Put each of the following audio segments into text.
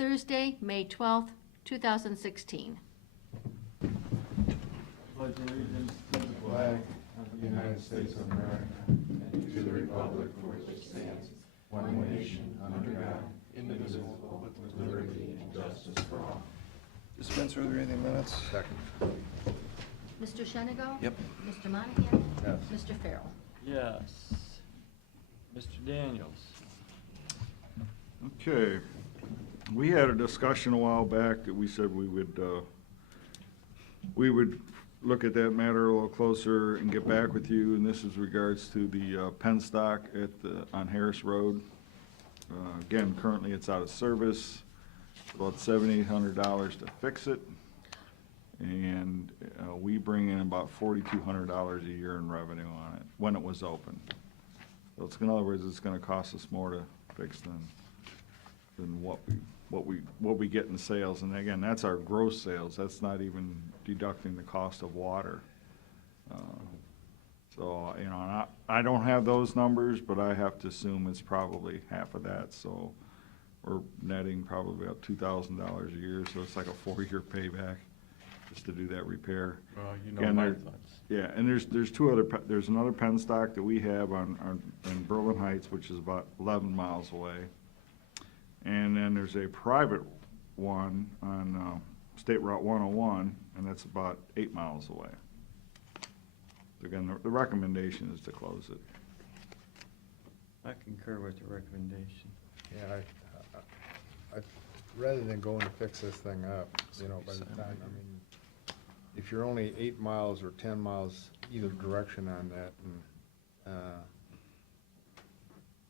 Thursday, May 12th, 2016. Pledge allegiance to the flag of the United States of America and to the republic for which it stands, one nation, under God, indivisible, with liberty and justice for all. Dispenser, are there any minutes? Second. Mr. Shenigo? Yep. Mr. Monahan? Yes. Mr. Farrell? Yes. Mr. Daniels. Okay, we had a discussion a while back that we said we would look at that matter a little closer and get back with you, and this is regards to the penstock on Harris Road. Again, currently it's out of service, about $7,800 to fix it, and we bring in about $4,200 a year in revenue on it, when it was open. So it's, in other words, it's gonna cost us more to fix than what we get in sales. And again, that's our gross sales. That's not even deducting the cost of water. So, you know, I don't have those numbers, but I have to assume it's probably half of that. So we're netting probably about $2,000 a year. So it's like a 4-year payback just to do that repair. Well, you know Again, my there- thoughts. Yeah, and there's two other, there's another penstock that we have in Berlin Heights, which is about 11 miles away. And then there's a private one on State Route 101, and that's about 8 miles away. Again, the recommendation is to close it. I concur with the recommendation. Yeah, rather than going to fix this thing up, you know, by the time, I mean, if you're only 8 miles or 10 miles either direction on that, and,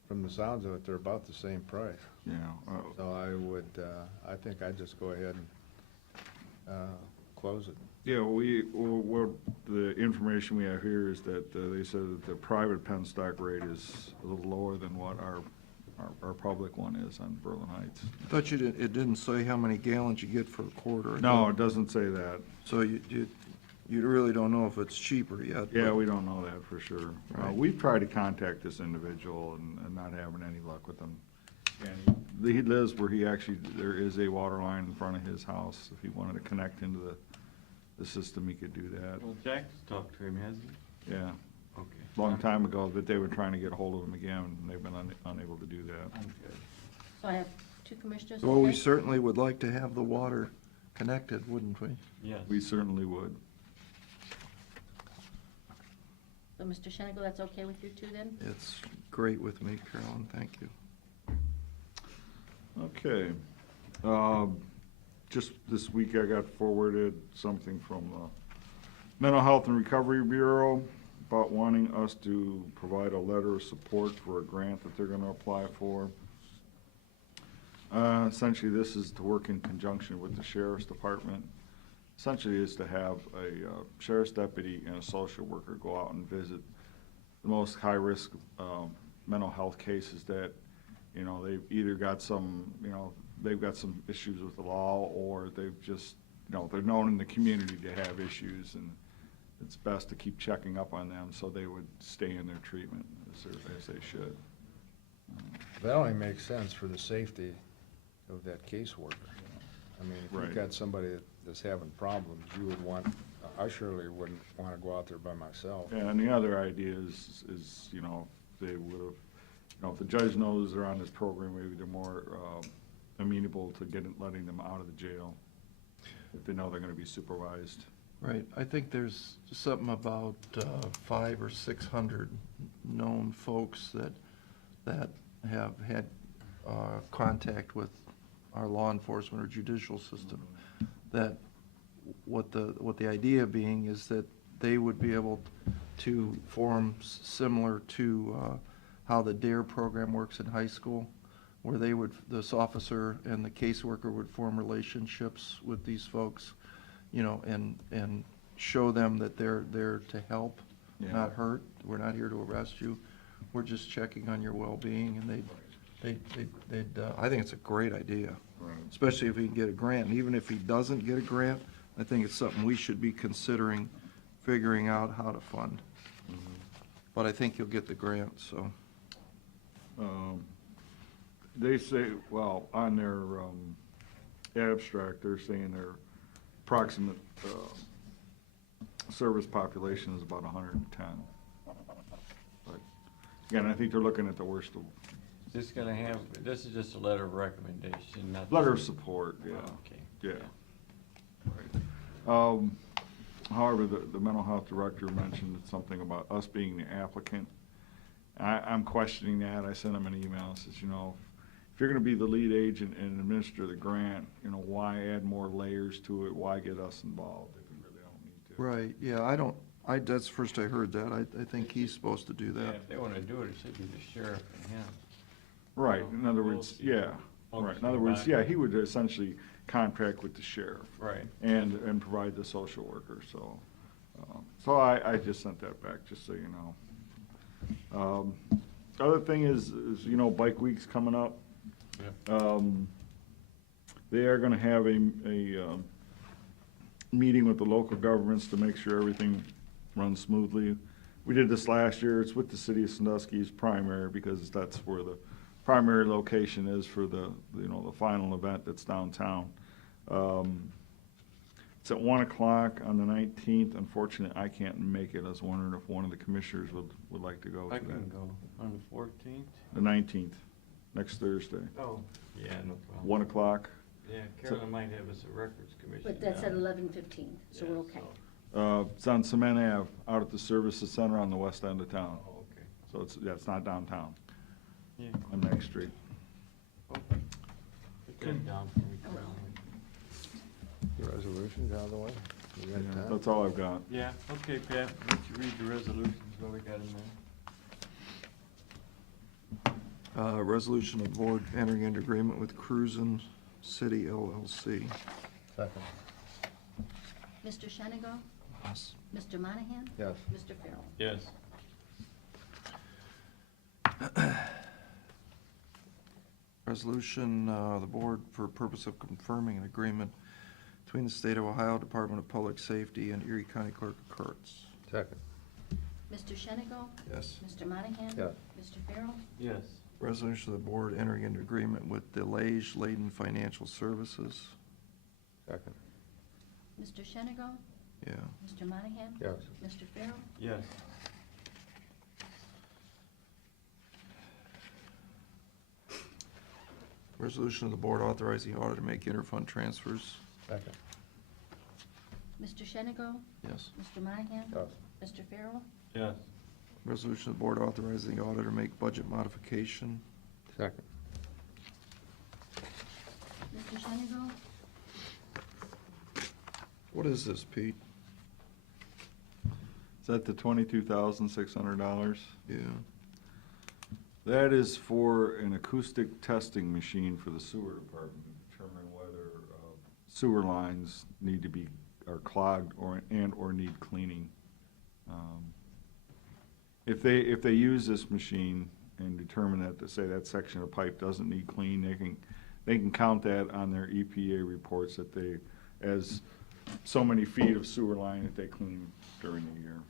from the sounds of it, they're about the same price. You know, So I would, I think I'd just go ahead and, close it. yeah, what the information we have here is that they said that the private penstock rate is a little lower than what our public one is on Berlin Heights. I thought it didn't say how many gallons you get for a quarter. No, it doesn't say that. So you really don't know if it's cheaper yet. Yeah, but- we don't know that for sure. Right. We've tried to contact this individual and not having any luck with him. And he lives where there is a water line in front of his house. If he wanted to connect into the system, he could do that. Well, Jack's talked to him, hasn't he? Yeah, Okay. long time ago, but they were trying to get a hold of him again, and they've been unable to do that. I'm good. So I have two commissioners. Well, we okay? certainly would like to have the water connected, wouldn't we? Yes. We certainly would. So, Mr. Shenigo, that's okay with you two then? It's great with me, Carolyn, thank you. Okay. Just this week, I got forwarded something from the Mental Health and Recovery Bureau about wanting us to provide a letter of support for a grant that they're gonna apply for. Essentially, this is to work in conjunction with the Sheriff's Department. Essentially, is to have a sheriff's deputy and a social worker go out and visit the most high-risk mental health cases that, you know, they've either got some, you know, they've got some issues with the law, or they've just, you know, they're known in the community to have issues, and it's best to keep checking up on them so they would stay in their treatment as they should. That only makes sense for the safety of that caseworker. I mean, if Right. you've got somebody that's having problems, you would want, I surely wouldn't want to go out there by myself. Yeah, and the other idea is, you know, if they would've, you know, if the judge knows they're on this program, maybe they're more amenable to letting them out of the jail if they know they're gonna be supervised. Right, I think there's something about 500 or 600 known folks that have had contact with our law enforcement or judicial system. That what the idea being is that they would be able to form similar to how the DARE program works in high school, where this officer and the caseworker would form relationships with these folks, you know, and show them that they're there to help, Yeah. not hurt. We're not here to arrest you. We're just checking on your well-being, and I think it's a great idea, Right. especially if he can get a grant. And even if he doesn't get a grant, I think it's something we should be considering figuring out how to fund. But I think he'll get the grant, so. They say, well, on their abstract, they're saying their approximate service population is about 110. But again, I think they're looking at the worst of, This gonna have, this is just a letter of recommendation, not. letter of support, yeah. Okay. Yeah. Right. However, the mental health director mentioned something about us being the applicant. I'm questioning that. I sent him an email, says, you know, if you're gonna be the lead agent and administer the grant, you know, why add more layers to it? Why get us involved if you really don't need to? Right, yeah, that's the first I heard that. I think he's supposed to do Yeah, that. if they wanna do it, it should be the sheriff and him. Right, in other We'll words, see. yeah, right. In other words, yeah, he would essentially contract with the sheriff. Right. And provide the social worker, so. So I just sent that back, just so you know. Other thing is, you know, Bike Week's coming up. They are gonna have a meeting with the local governments to make sure everything runs smoothly. We did this last year. It's with the city of Sandusky's primary, because that's where the primary location is for the, you know, the final event that's downtown. It's at 1 o'clock on the 19th. Unfortunately, I can't make it. I was wondering if one of the commissioners would like to go to I that. can go on the 14th. The 19th, next Thursday, Oh. Yeah, no problem. 1 o'clock. Yeah, Carolyn might have us a records commission. But that's at down. 11:15, so we're okay. It's on Cement Ave, out at the Services Center on the west end of town. Oh, okay. So it's not downtown, Yeah. on Main Street. Okay. Put that down for me, Carolyn. The resolution's out of the way. You got that? That's all I've got. Yeah, okay, Pat, why don't you read the resolutions, what we got in there? Resolution of the board entering into agreement with Cruisin' City LLC. Second. Mr. Shenigo? Yes. Mr. Monahan? Yes. Mr. Farrell? Yes. Resolution, the board, for purpose of confirming an agreement between the State of Ohio Department of Public Safety and Erie County Clerk of Courts. Second. Mr. Shenigo? Yes. Mr. Monahan? Yes. Mr. Farrell? Yes. Resolution of the board entering into agreement with DeLage Layden Financial Services. Second. Mr. Shenigo? Yeah. Mr. Monahan? Yes. Mr. Farrell? Yes. Resolution of the board authorizing the auditor to make interfund transfers. Second. Mr. Shenigo? Yes. Mr. Monahan? Yes. Mr. Farrell? Yes. Resolution of the board authorizing the auditor to make budget modification. Second. Mr. Shenigo? What is this, Pete? Is that the $22,600? Yeah. That is for an acoustic testing machine for the sewer department to determine whether sewer lines need to be, are clogged or need cleaning. If they use this machine and determine that, to say that section of pipe doesn't need clean, they can count that on their EPA reports that they, as so many feet of sewer line that they clean during the year.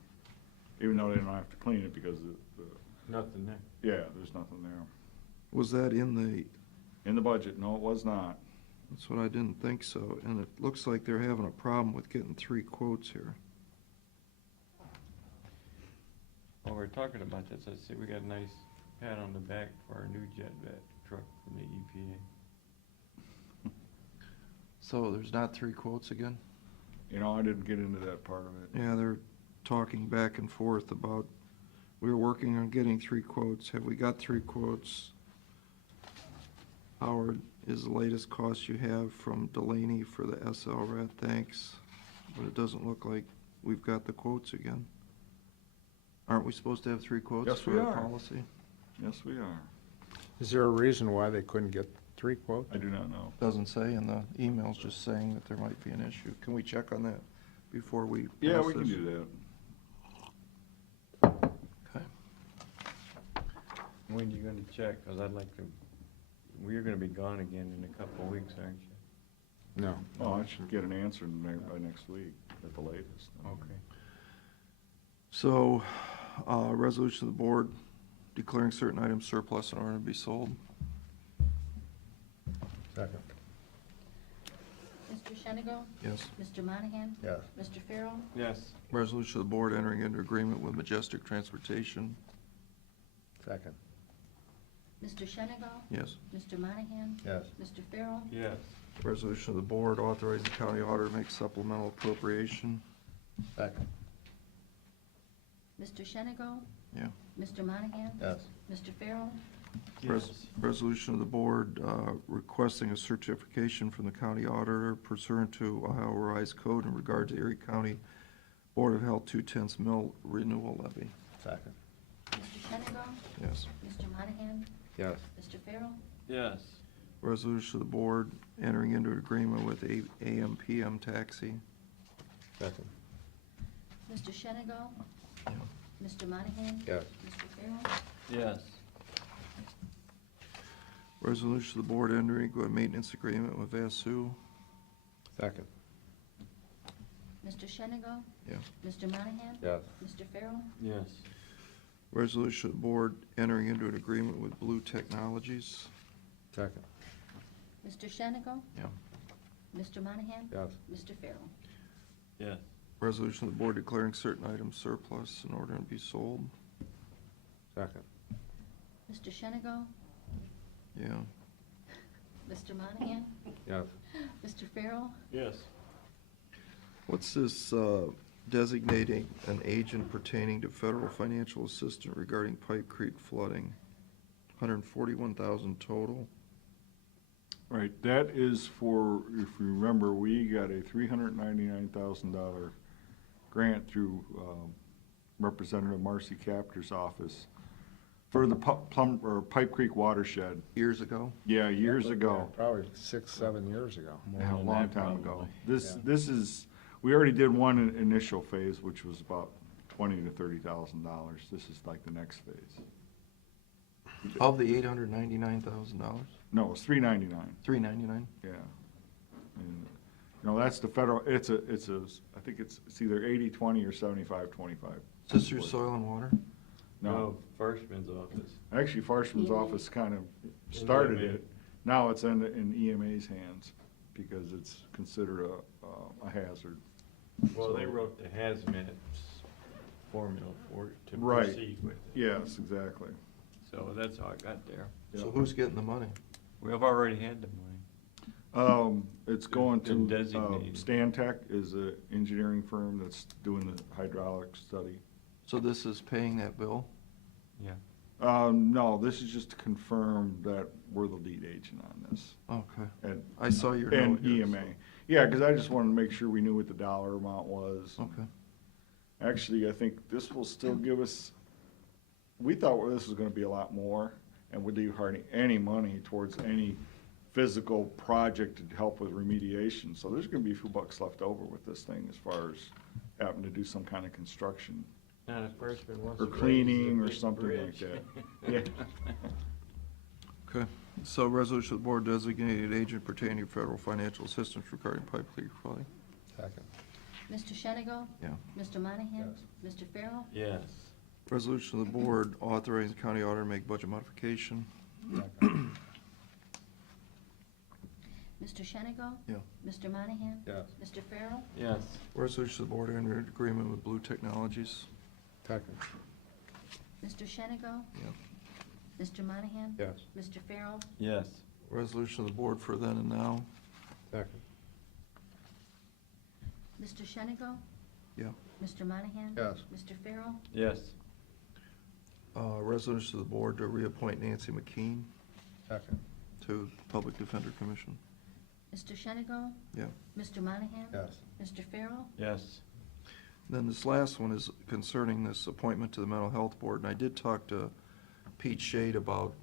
Even though they don't have to clean it because Nothing there. yeah, there's nothing there. Was that in In the budget, no, it was not. that's what I didn't think so, and it looks like they're having a problem with getting 3 quotes here. While we're talking about this, I see we got a nice pat on the back for our new jet vet truck from the E EPA. So there's not 3 quotes again? You know, I didn't get into that part of it. Yeah, they're talking back and forth about, we were working on getting 3 quotes. Have we got 3 quotes? Howard, is the latest cost you have from Delaney for the SL rat? Thanks. But it doesn't look like we've got the quotes again. Aren't we supposed to have 3 quotes Yes, we for our are. policy? Yes, we are. Is there a reason why they couldn't get 3 quotes? I do not know. Doesn't say, and the email's just saying that there might be an issue. Can we check on that before we Yeah, pass we can this? do that. Okay. When you gonna check? Cause I'd like to, we're gonna be gone again in a couple of weeks, aren't you? No. Oh, I should get an answer by next week at the latest. Okay. So, resolution of the board declaring certain items surplus in order to be sold. Second. Shenigo? Yes. Mr. Monahan? Yes. Mr. Farrell? Yes. Resolution of the board entering into agreement with Majestic Transportation. Second. Mr. Shenigo? Yes. Mr. Monahan? Yes. Mr. Farrell? Yes. Resolution of the board authorizing the county auditor to make supplemental appropriation. Second. Mr. Shenigo? Yeah. Mr. Monahan? Yes. Mr. Farrell? Resolution of the board requesting a certification from the county auditor pursuant to Ohio Revised Code in regard to Erie County Board of Health 2/10 mill renewal levy. Second. Mr. Shenigo? Yes. Mr. Monahan? Yes. Mr. Farrell? Yes. Resolution of the board entering into agreement with AM/PM taxi. Second. Mr. Shenigo? Yeah. Mr. Monahan? Yes. Mr. Farrell? Yes. Resolution of the board entering into a maintenance agreement with Vasu. Second. Mr. Shenigo? Yeah. Mr. Monahan? Yes. Mr. Farrell? Yes. Resolution of the board entering into an agreement with Blue Technologies. Second. Mr. Shenigo? Yeah. Mr. Monahan? Yes. Mr. Farrell? Yes. Resolution of the board declaring certain items surplus in order to be sold. Second. Mr. Shenigo? Yeah. Mr. Monahan? Yes. Mr. Farrell? Yes. What's this designating an agent pertaining to federal financial assistance regarding Pipe Creek flooding? 141,000 total. Right, that is for, if you remember, we got a $399,000 grant through Representative Marcy Captor's office for the Pipe Creek watershed. Years ago? Yeah, years ago. Probably 6, 7 years ago. Yeah, a than long that, time probably. ago. Yeah. This is, we already did one initial phase, which was about $20,000 to $30,000. This is like the next phase. Of the $899,000? No, it's $399. $399? Yeah. And, you know, that's the federal, it's a, I think it's either 80/20 or 75/25. Is this your soil and water? No, Firstman's office. actually, Farshman's EMA. office kind of started EMA. it. Now it's in EMA's hands because it's considered a hazard. Well, they So- wrote the hazmat formula for it to Right. proceed with. Yes, exactly. So that's how it got there. So Yeah. who's getting the money? We have already had the money. It's going Been to, designated. Stantec is an engineering firm that's doing the hydraulic study. So this is paying that bill? Yeah. No, this is just to confirm that we're the lead agent on this. Okay. And, I saw your and note here, EMA. Yeah, because I just wanted to make sure we knew what the dollar amount was. so- Okay. Actually, I think this will still give us, we thought this was gonna be a lot more, and would leave hardly any money towards any physical project to help with remediation. So there's gonna be a few bucks left over with this thing as far as having to do some kind of construction. Not if Firstman wants Or to raise cleaning the or big something like bridge. that. Yeah. Okay. So resolution of the board designated agent pertaining to federal financial assistance regarding Pipe Creek flooding. Second. Mr. Shenigo? Yeah. Mr. Monahan? Mr. Farrell? Yes. Resolution of the board authorizing the county auditor to make budget modification. Second. Mr. Shenigo? Yeah. Mr. Monahan? Yes. Mr. Farrell? Yes. Resolution of the board entering agreement with Blue Technologies. Second. Mr. Shenigo? Yeah. Mr. Monahan? Yes. Mr. Farrell? Yes. Resolution of the board for then and now. Second. Mr. Shenigo? Yeah. Mr. Monahan? Yes. Mr. Farrell? Yes. Resolution of the board to reappoint Nancy McKean Second. to Public Defender Commission. Mr. Shenigo? Yeah. Mr. Monahan? Yes. Mr. Farrell? Yes. Then this last one is concerning this appointment to the Mental Health Board, and I did talk to Pete Shade about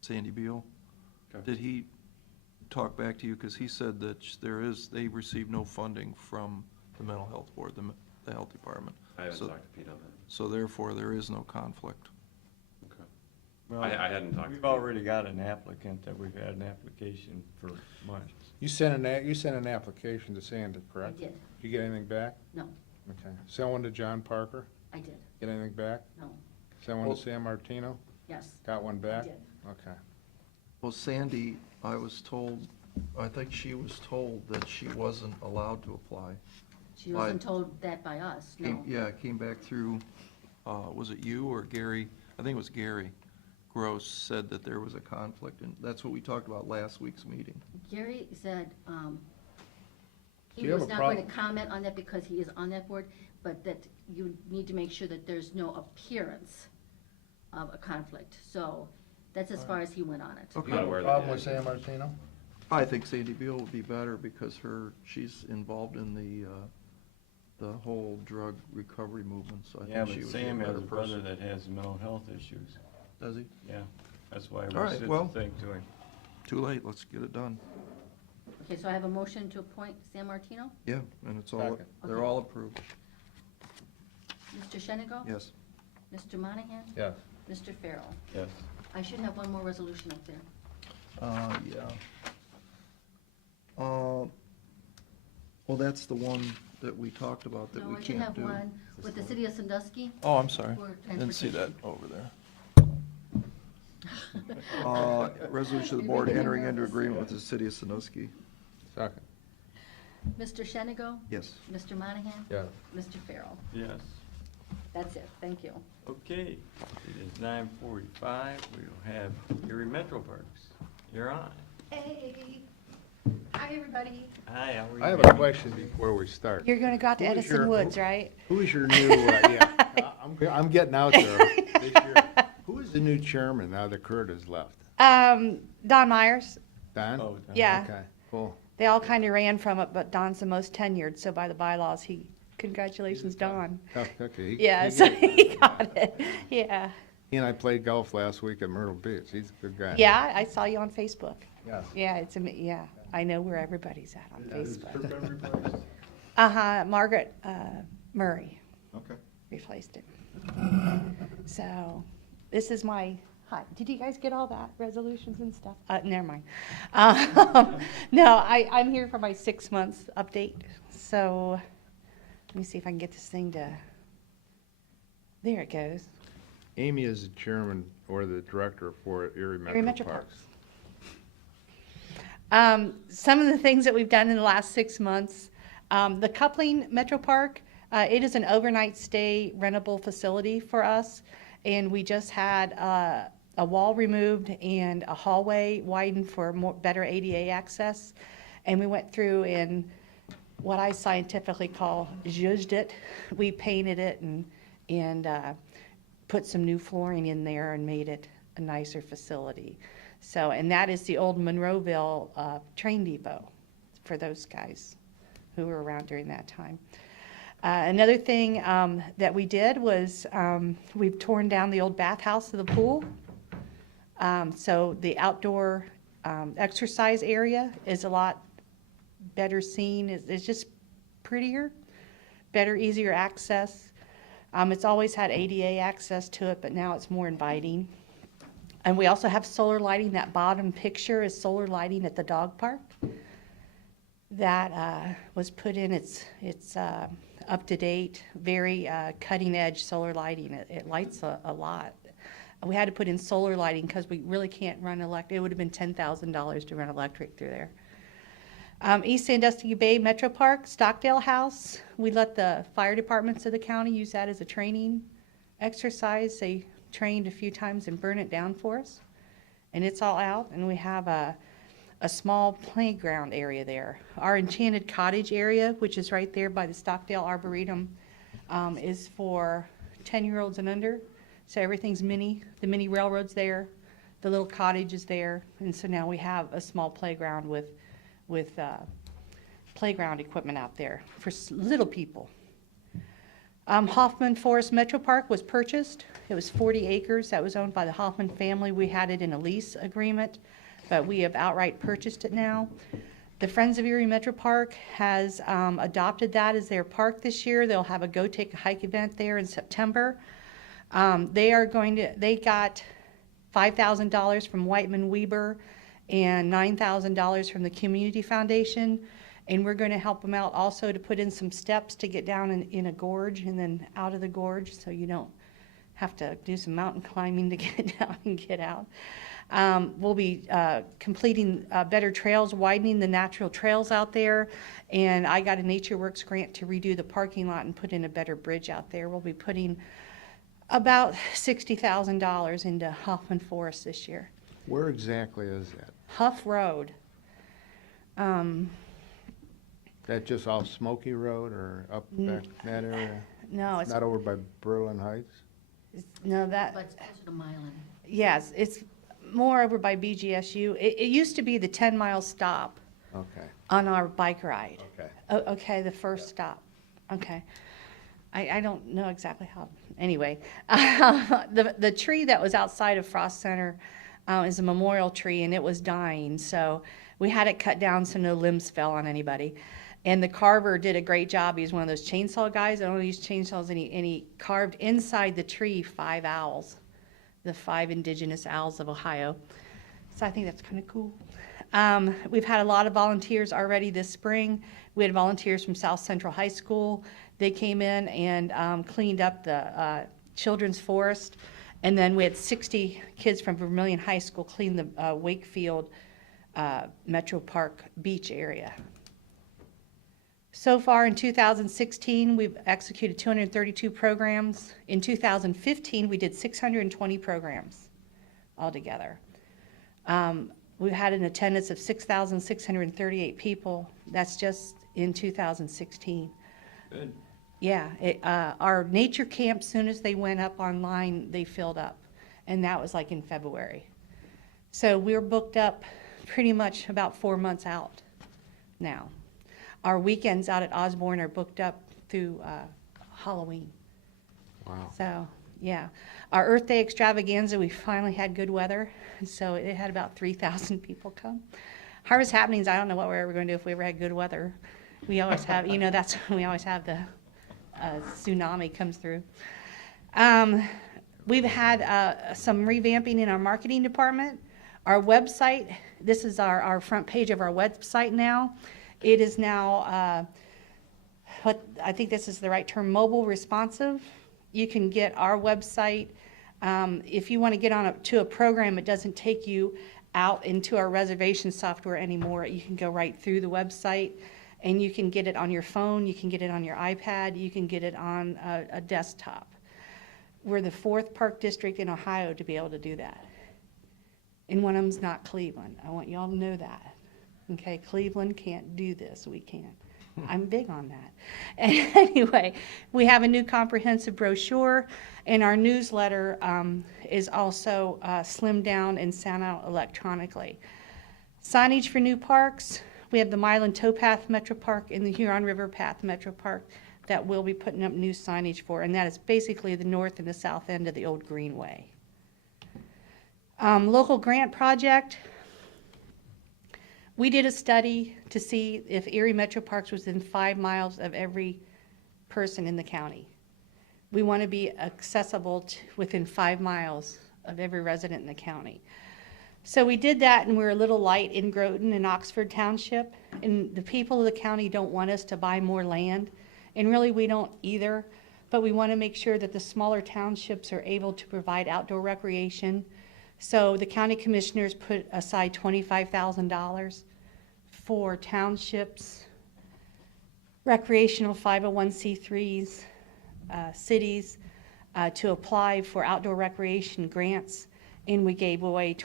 Sandy Beal. Okay. Did he talk back to you? Because he said that they receive no funding from the Mental Health Board, the Health Department. I haven't So- talked to Pete on that. So therefore, there is no conflict. Okay. Well, I hadn't talked to We've Pete. already got an applicant that we've had an application for months. You sent an application to Sandy, I correct? did. Did you get anything back? No, Okay. Send one to John Parker? I did. Get anything back? No, Send one Well- to Sam Martino? yes, Got one I back? did. Okay. Well, Sandy, I was told I think she was told that she wasn't allowed to apply. She wasn't told that by us, no. Yeah, it came back through, was it you or Gary? I think it was Gary Gross said that there was a conflict, and that's what we talked about last week's meeting. Gary said, Do he you have was a not going to prob- comment on that because he is on that board, but that you need to make sure that there's no appearance of a conflict. So that's as far as he went on it. Do you have a problem with San Martino? I think Sandy Beal would be better because she's involved in the whole drug recovery movement, so I Yeah, think she but would be a Sam has better a brother person. that has mental health issues. Does he? Yeah, that's why All we right, sent well- the thing to him. Too late, let's get it done. Okay, so I have a motion to appoint San Martino. Yeah, and it's all, Second. they're Okay. all approved, Mr. Shenigo? yes. Mr. Monahan? Yes. Mr. Farrell? Yes. I should have one more resolution up there. Yeah. Well, that's the one that we talked about that No, we I should can't have do. one with the city of Sandusky. Oh, I'm sorry, For didn't see that transportation. over there. Resolution of the You're board making me entering into nervous. agreement with the city of Sandusky, Second. Mr. Shenigo? yes. Mr. Monahan? Yes. Mr. Farrell? Yes. That's it, thank you. Okay, it is 9:45. We'll have Erie Metro Parks. You're on. Hey, hi, everybody. Hi, how are you? I have a question before we start. You're gonna go out to Who is Edison your- Woods, right? Who is your new, yeah, I'm getting out there this year. Who is the new chairman now that Kurt has left? Don Myers. Don? Oh, Yeah. Okay, cool. They all kind of ran from it, but Don's the most tenured, so by the bylaws, congratulations, Don. Tough cookie. Yeah, He so get it. he got it, yeah. He and I played golf last week at Myrtle Beach. He's a good guy. Yeah, I saw you on Facebook. Yes. Yeah, yeah, I know where everybody's at on Facebook. Facebook. Uh-huh, Margaret Murray Okay. replaced it. So, this is hi, did you guys get all that, resolutions and stuff? Never mind. No, I'm here for my 6 months update, so, let me see if I can get this thing to, there it goes. Amy is the chairman or the director for Erie Erie Metro Metro Parks. Some of the things that we've done in the last 6 months, the Coupling Metro Park, it is an overnight stay rentable facility for us, and we just had a wall removed and a hallway widened for better ADA access, and we went through and what I scientifically call zhuzhed it. We painted it and put some new flooring in there and made it a nicer facility. So, and that is the old Monroeville train depot for those guys who were around during that time. Another thing that we did was we've torn down the old bathhouse of the pool. So the outdoor exercise area is a lot better seen. It's just prettier, better, easier access. It's always had ADA access to it, but now it's more inviting. And we also have solar lighting. That bottom picture is solar lighting at the dog park. That was put in, it's up-to-date, very cutting-edge solar lighting. It lights a lot. We had to put in solar lighting because we really can't run electric. It would have been $10,000 to run electric through there. East Sandusky Bay Metro Park, Stockdale House. We let the fire departments of the county use that as a training exercise. They trained a few times and burned it down for us. And it's all out, and we have a small playground area there. Our Enchanted Cottage area, which is right there by the Stockdale Arboretum, is for 10-year-olds and under. So everything's mini. The mini railroad's there. The little cottage is there. And so now we have a small playground with playground equipment out there for little people. Hoffman Forest Metro Park was purchased. It was 40 acres. That was owned by the Hoffman family. We had it in a lease agreement, but we have outright purchased it now. The Friends of Erie Metro Park has adopted that as their park this year. They'll have a Go Take a Hike event there in September. They got $5,000 from Whiteman Weber and $9,000 from the Community Foundation. And we're going to help them out also to put in some steps to get down in a gorge and then out of the gorge so you don't have to do some mountain climbing to get down and get out. We'll be completing better trails, widening the natural trails out there. And I got a NatureWorks grant to redo the parking lot and put in a better bridge out there. We'll be putting about $60,000 into Hoffman Forest this year. Where exactly is that? Huff Road. That just off Smoky Road or up back in that area? No, it's, Not over by Berlin Heights? no, that, But it's closer to Milan. yes, it's more over by BGSU. It used to be the 10-mile stop Okay, on our bike ride. okay. Oh, okay, the first stop. Okay. I don't know exactly how, anyway. The tree that was outside of Frost Center is a memorial tree, and it was dying, so we had it cut down so no limbs fell on anybody. And the carver did a great job. He's one of those chainsaw guys. I don't use chainsaws, and he carved inside the tree 5 owls, the 5 indigenous owls of Ohio. So I think that's kind of cool. We've had a lot of volunteers already this spring. We had volunteers from South Central High School. They came in and cleaned up the children's forest. And then we had 60 kids from Vermillion High School clean the Wakefield Metro Park beach area. So far in 2016, we've executed 232 programs. In 2015, we did 620 programs altogether. We had an attendance of 6,638 people. That's just in 2016. Good. Yeah, our nature camp, soon as they went up online, they filled up. And that was like in February. So we're booked up pretty much about 4 months out now. Our weekends out at Osborne are booked up through Halloween. Wow. So, yeah. Our Earth Day extravaganza, we finally had good weather, so it had about 3,000 people come. Harvest Happenings, I don't know what we're ever going to do if we ever had good weather. We always have, that's when we always have the tsunami comes through. We've had some revamping in our marketing department. Our website, this is our front page of our website now. It is now, I think this is the right term, mobile responsive. You can get our website. If you want to get on to a program, it doesn't take you out into our reservation software anymore. You can go right through the website, and you can get it on your phone, you can get it on your iPad, you can get it on a desktop. We're the 4th park district in Ohio to be able to do that. And one of them's not Cleveland. I want you all to know that. Okay, Cleveland can't do this, we can. I'm big on that. Anyway, we have a new comprehensive brochure, and our newsletter is also slimmed down and sent out electronically. Signage for new parks, we have the Milan Towpath Metro Park and the Huron River Path Metro Park that we'll be putting up new signage for, and that is basically the north and the south end of the old Greenway. Local grant project. We did a study to see if Erie Metro Parks was within 5 miles of every person in the county. We want to be accessible to within 5 miles of every resident in the county. So we did that, and we're a little light in Groton and Oxford Township, and the people of the county don't want us to buy more land, and really we don't either, but we want to make sure that the smaller townships are able to provide outdoor recreation. So the county commissioners put aside $25,000 for townships, recreational 501c3s, cities, to apply for outdoor recreation grants. And we gave away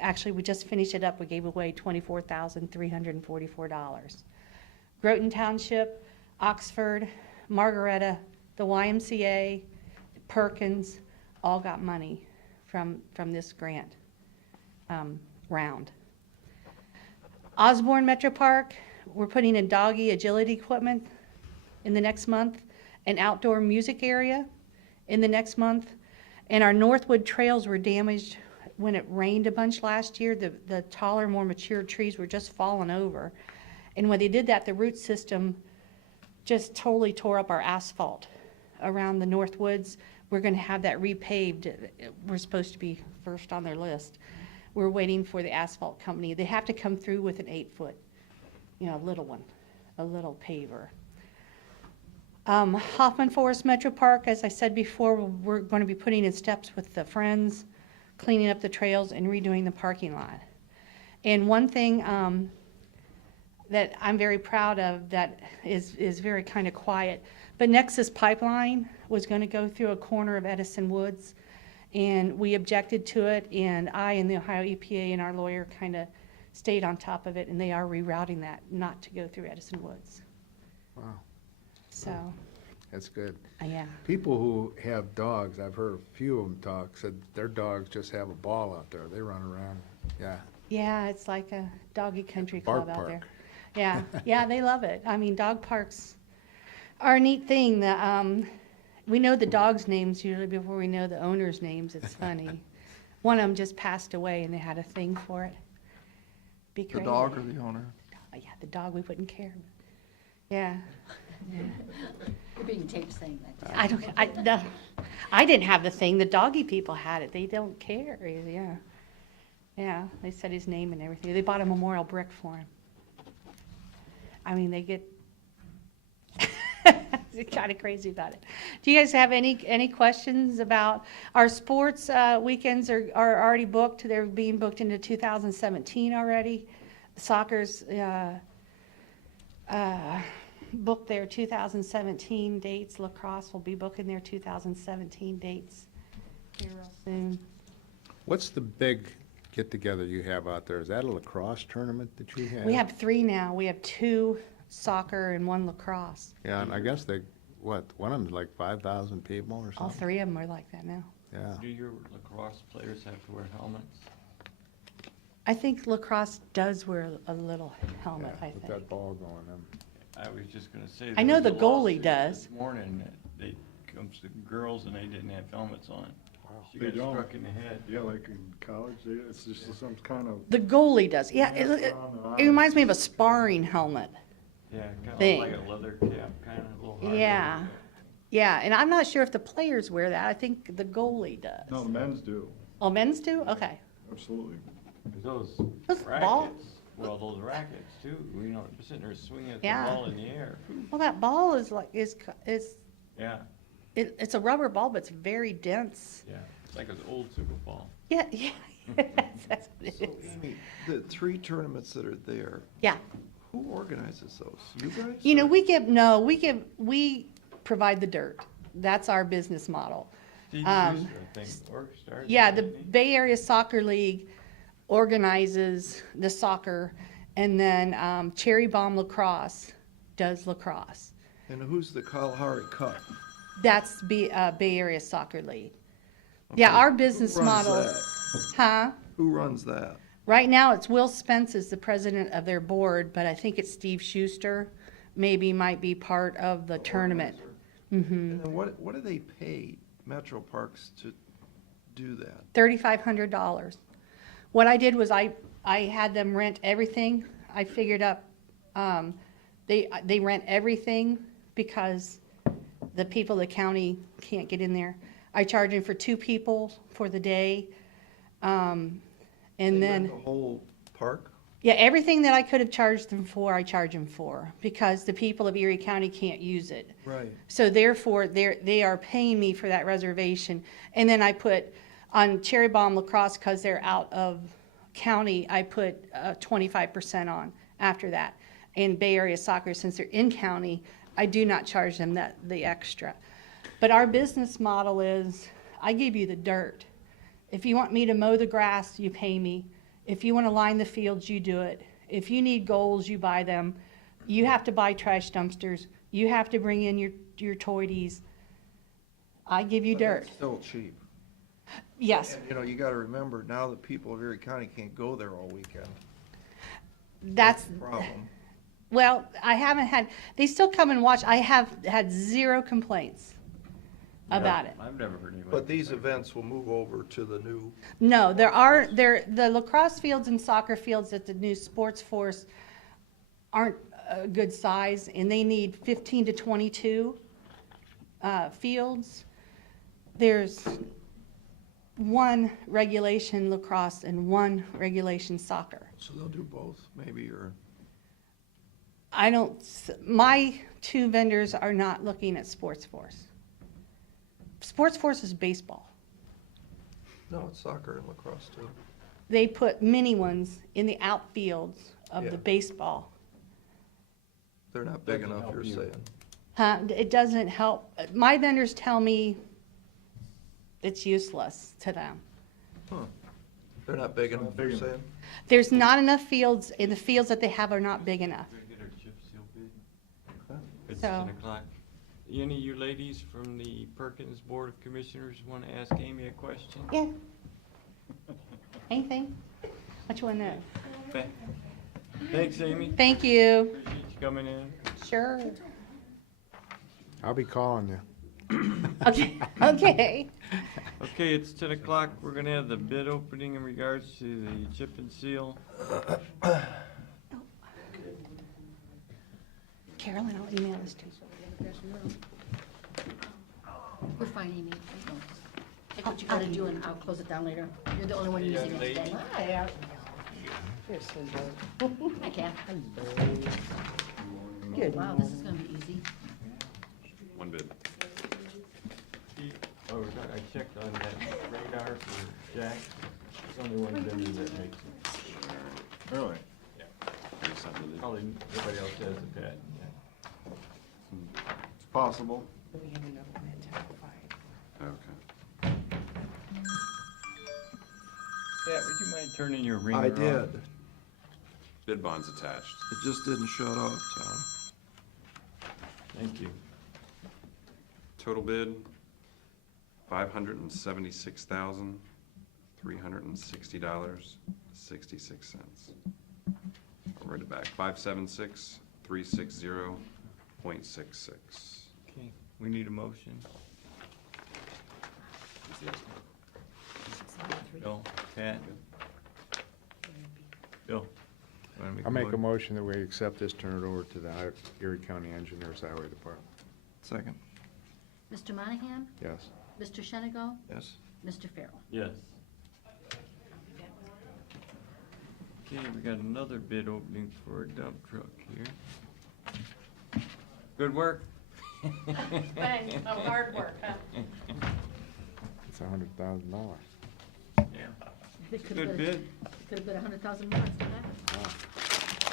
actually we just finished it up, we gave away $24,344. Groton Township, Oxford, Margaretta, the YMCA, Perkins, all got money from this grant round. Osborne Metro Park, we're putting in doggy agility equipment in the next month, an outdoor music area in the next month, and our Northwood trails were damaged when it rained a bunch last year. The taller, more mature trees were just falling over, and when they did that, the root system just totally tore up our asphalt around the Northwoods. We're going to have that repaved. We're supposed to be first on their list. We're waiting for the asphalt company. They have to come through with an 8-foot, little one, a little paver. Hoffman Forest Metro Park, as I said before, we're going to be putting in steps with the Friends cleaning up the trails and redoing the parking lot. And one thing that I'm very proud of that is very kind of quiet, but Nexus Pipeline was going to go through a corner of Edison Woods, and we objected to it, and I and the Ohio EPA and our lawyer kind of stayed on top of it, and they are rerouting that not to go through Edison Woods. Wow, So, that's good. yeah. People who have dogs, I've heard a few of them talk, said their dogs just have a ball out there. They run around, yeah. Yeah, it's like a doggy country Bark club out there. park. Yeah, yeah, they love it. I mean, dog parks are a neat thing. We know the dogs' names usually before we know the owners' names. It's funny. One of them just passed away, and they had a thing for it. Be The crazy. dog or the owner? Yeah, the dog. We wouldn't care. Yeah. You're being taped saying that. No, I didn't have the thing. The doggy people had it. They don't care. Yeah. Yeah, they said his name and everything. They bought a memorial brick for him. I mean, they get kind of crazy about it. Do you guys have any questions about our sports weekends are already booked? They're being booked into 2017 already. Soccer's booked their 2017 dates. Lacrosse will be booking their 2017 dates here real soon. What's the big get-together you have out there? Is that a lacrosse tournament that you have? We have 3 now. We have 2 soccer and 1 lacrosse. Yeah, and I guess one of them's like 5,000 people or All something? 3 of them are like that now. Yeah. Do your lacrosse players have to wear helmets? I think lacrosse does wear a little helmet, I With think. that ball going in. I was just gonna say. I know there the was a goalie lawsuit does. This morning, that they comes to girls and they didn't have helmets on. She They got don't. struck in the head. Yeah, like in college, it's just some kind of. The goalie does. Yeah, it reminds me of a sparring helmet. Yeah, kinda Thing. like a leather cap, kinda a little harder. Yeah. Yeah, and I'm not sure if the players wear that. I think the goalie does. No, the men's do, Oh, men's do? Okay. absolutely. Those Those ball- rackets, well, those rackets too, you know, sitting there swinging the Yeah. ball in the air. Well, that ball is like, Yeah, it's a rubber ball, but it's very dense. yeah, it's like an old Super Bowl. Yeah, yeah. That's what it So, is. Amy, the 3 tournaments that are there, Yeah. who organizes those? You guys? You know, or- we provide the dirt. That's our business model. Steve Um, Schuster, I think, started. Yeah, it, the didn't he? Bay Area Soccer League organizes the soccer, and then Cherry Bomb Lacrosse does lacrosse. And who's the Kalahari Cup? That's Bay Area Soccer League. Yeah, Okay, our who business runs model, that? huh? Who runs that? Right now, it's Will Spence is the president of their board, but I think it's Steve Schuster maybe might be part of the tournament. And then what do they pay Metro Parks to do that? $3,500. What I did was I had them rent everything. I figured up, they rent everything because the people, the county can't get in there. I charge them for 2 people for the day. And They then, rent the whole park? yeah, everything that I could have charged them for, I charge them for because the people of Erie County can't use it. Right. So therefore, they are paying me for that reservation. And then I put on Cherry Bomb Lacrosse, because they're out of county, I put 25% on after that. In Bay Area Soccer, since they're in county, I do not charge them the extra. But our business model is, I give you the dirt. If you want me to mow the grass, you pay me. If you want to line the fields, you do it. If you need goals, you buy them. You have to buy trash dumpsters. You have to bring in your toities. I give you But dirt. it's still cheap. Yes, And, you know, you gotta remember, now the people of Erie County can't go there all weekend. that's, the problem. well, I haven't had, they still come and watch. I have had 0 complaints about it. I've never heard anybody. But these events will move over to the new, No, the lacrosse fields and soccer fields at the new Sports Force aren't a good size, and they need 15 to 22 fields. There's 1 regulation lacrosse and 1 regulation soccer. so they'll do both, maybe, or, My 2 vendors are not looking at Sports Force. Sports Force is baseball. No, it's soccer and lacrosse too. They put mini ones in the outfields of Yeah. the baseball. They're not big Doesn't enough, help you're you. saying. Huh, it doesn't help. My vendors tell me it's useless to them. Huh. They're not big enough, you're big enough. saying? There's not enough fields, and the fields that they have are not big enough. Gotta get our chip seal bid. It's So- 10 o'clock. Any of you ladies from the Perkins Board of Commissioners want to ask Amy a question? Yeah. Anything? What you want to know? Tha- Thanks, Amy. Thank you. Appreciate you coming in. Sure. I'll be calling you. Okay, okay. Okay, it's 10 o'clock. We're gonna have the bid opening in regards to the chip and seal. Carolyn, I'll email this to you. We're fine, Amy. Take what you gotta do and I'll close it down later. You're the only one using it today. Hi, Kath. Good. Wow, this is gonna be easy. One bid. Oh, I checked on that radar for Jack. There's only one vendor that makes it. Really? Probably everybody else has a patent. It's possible. We have another one at 10:05. Okay. Pat, would you mind turning your ringer I off? did. Bid bonds attached. It just didn't shut off, Tom. Thank you. Total bid, $576,360.66. I'll read it back, 576,360.66. Okay, we need a motion. Bill, Pat? Bill? wanna I'll make a mo- motion that we accept this, turn it over to the Erie County Engineers Highway Department. Second, Mr. Monahan? Yes. Mr. Shenigo? yes. Mr. Farrell? Yes. Okay, we got another bid opening for a dump truck here. Good work. Thanks, no hard work, huh? It's $100,000. Yeah, It could've good been- bid. It could've been 100,000 more instead of that.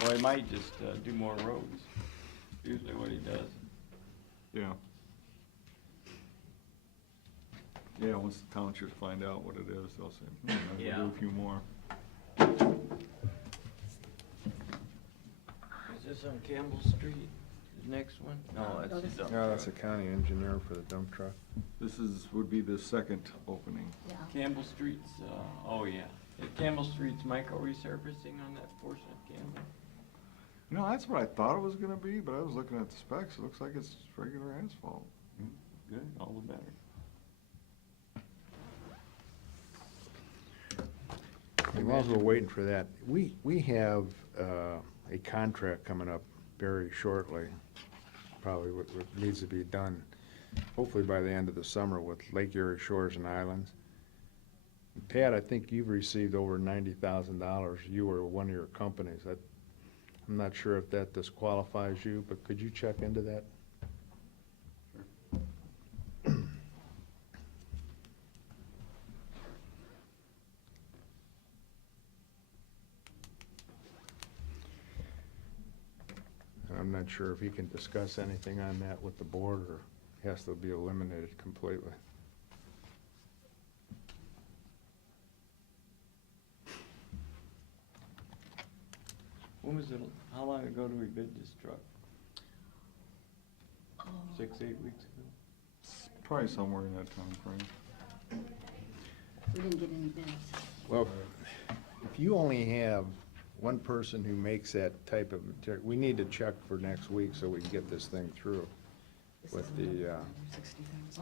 Well, he might just do more roads. Usually what he does. Yeah. Yeah, once the townships find out what it is, they'll say, maybe we'll do a few more. Is this on Campbell Street, the next one? No, No, that's this the is- dump No, that's the truck. county engineer for the dump truck. This would be the second opening. Yeah. Campbell Street's, oh yeah. Campbell Street's micro resurfacing on that portion of Campbell. You know, that's what I thought it was gonna be, but I was looking at the specs, it looks like it's regular asphalt. Good, all the better. As long as we're waiting for that, we have a contract coming up very shortly, probably what needs to be done, hopefully by the end of the summer with Lake Erie Shores and Islands. Pat, I think you've received over $90,000, you or one of your companies. I'm not sure if that disqualifies you, but could you check into that? And I'm not sure if he can discuss anything on that with the board, or has to be eliminated completely. When was it, how long ago did we bid this truck? Oh, 6, 8 weeks ago? Probably somewhere in that time frame. We didn't get any bids. Well, if you only have one person who makes that type of material, we need to check for next week so we can get this thing through with the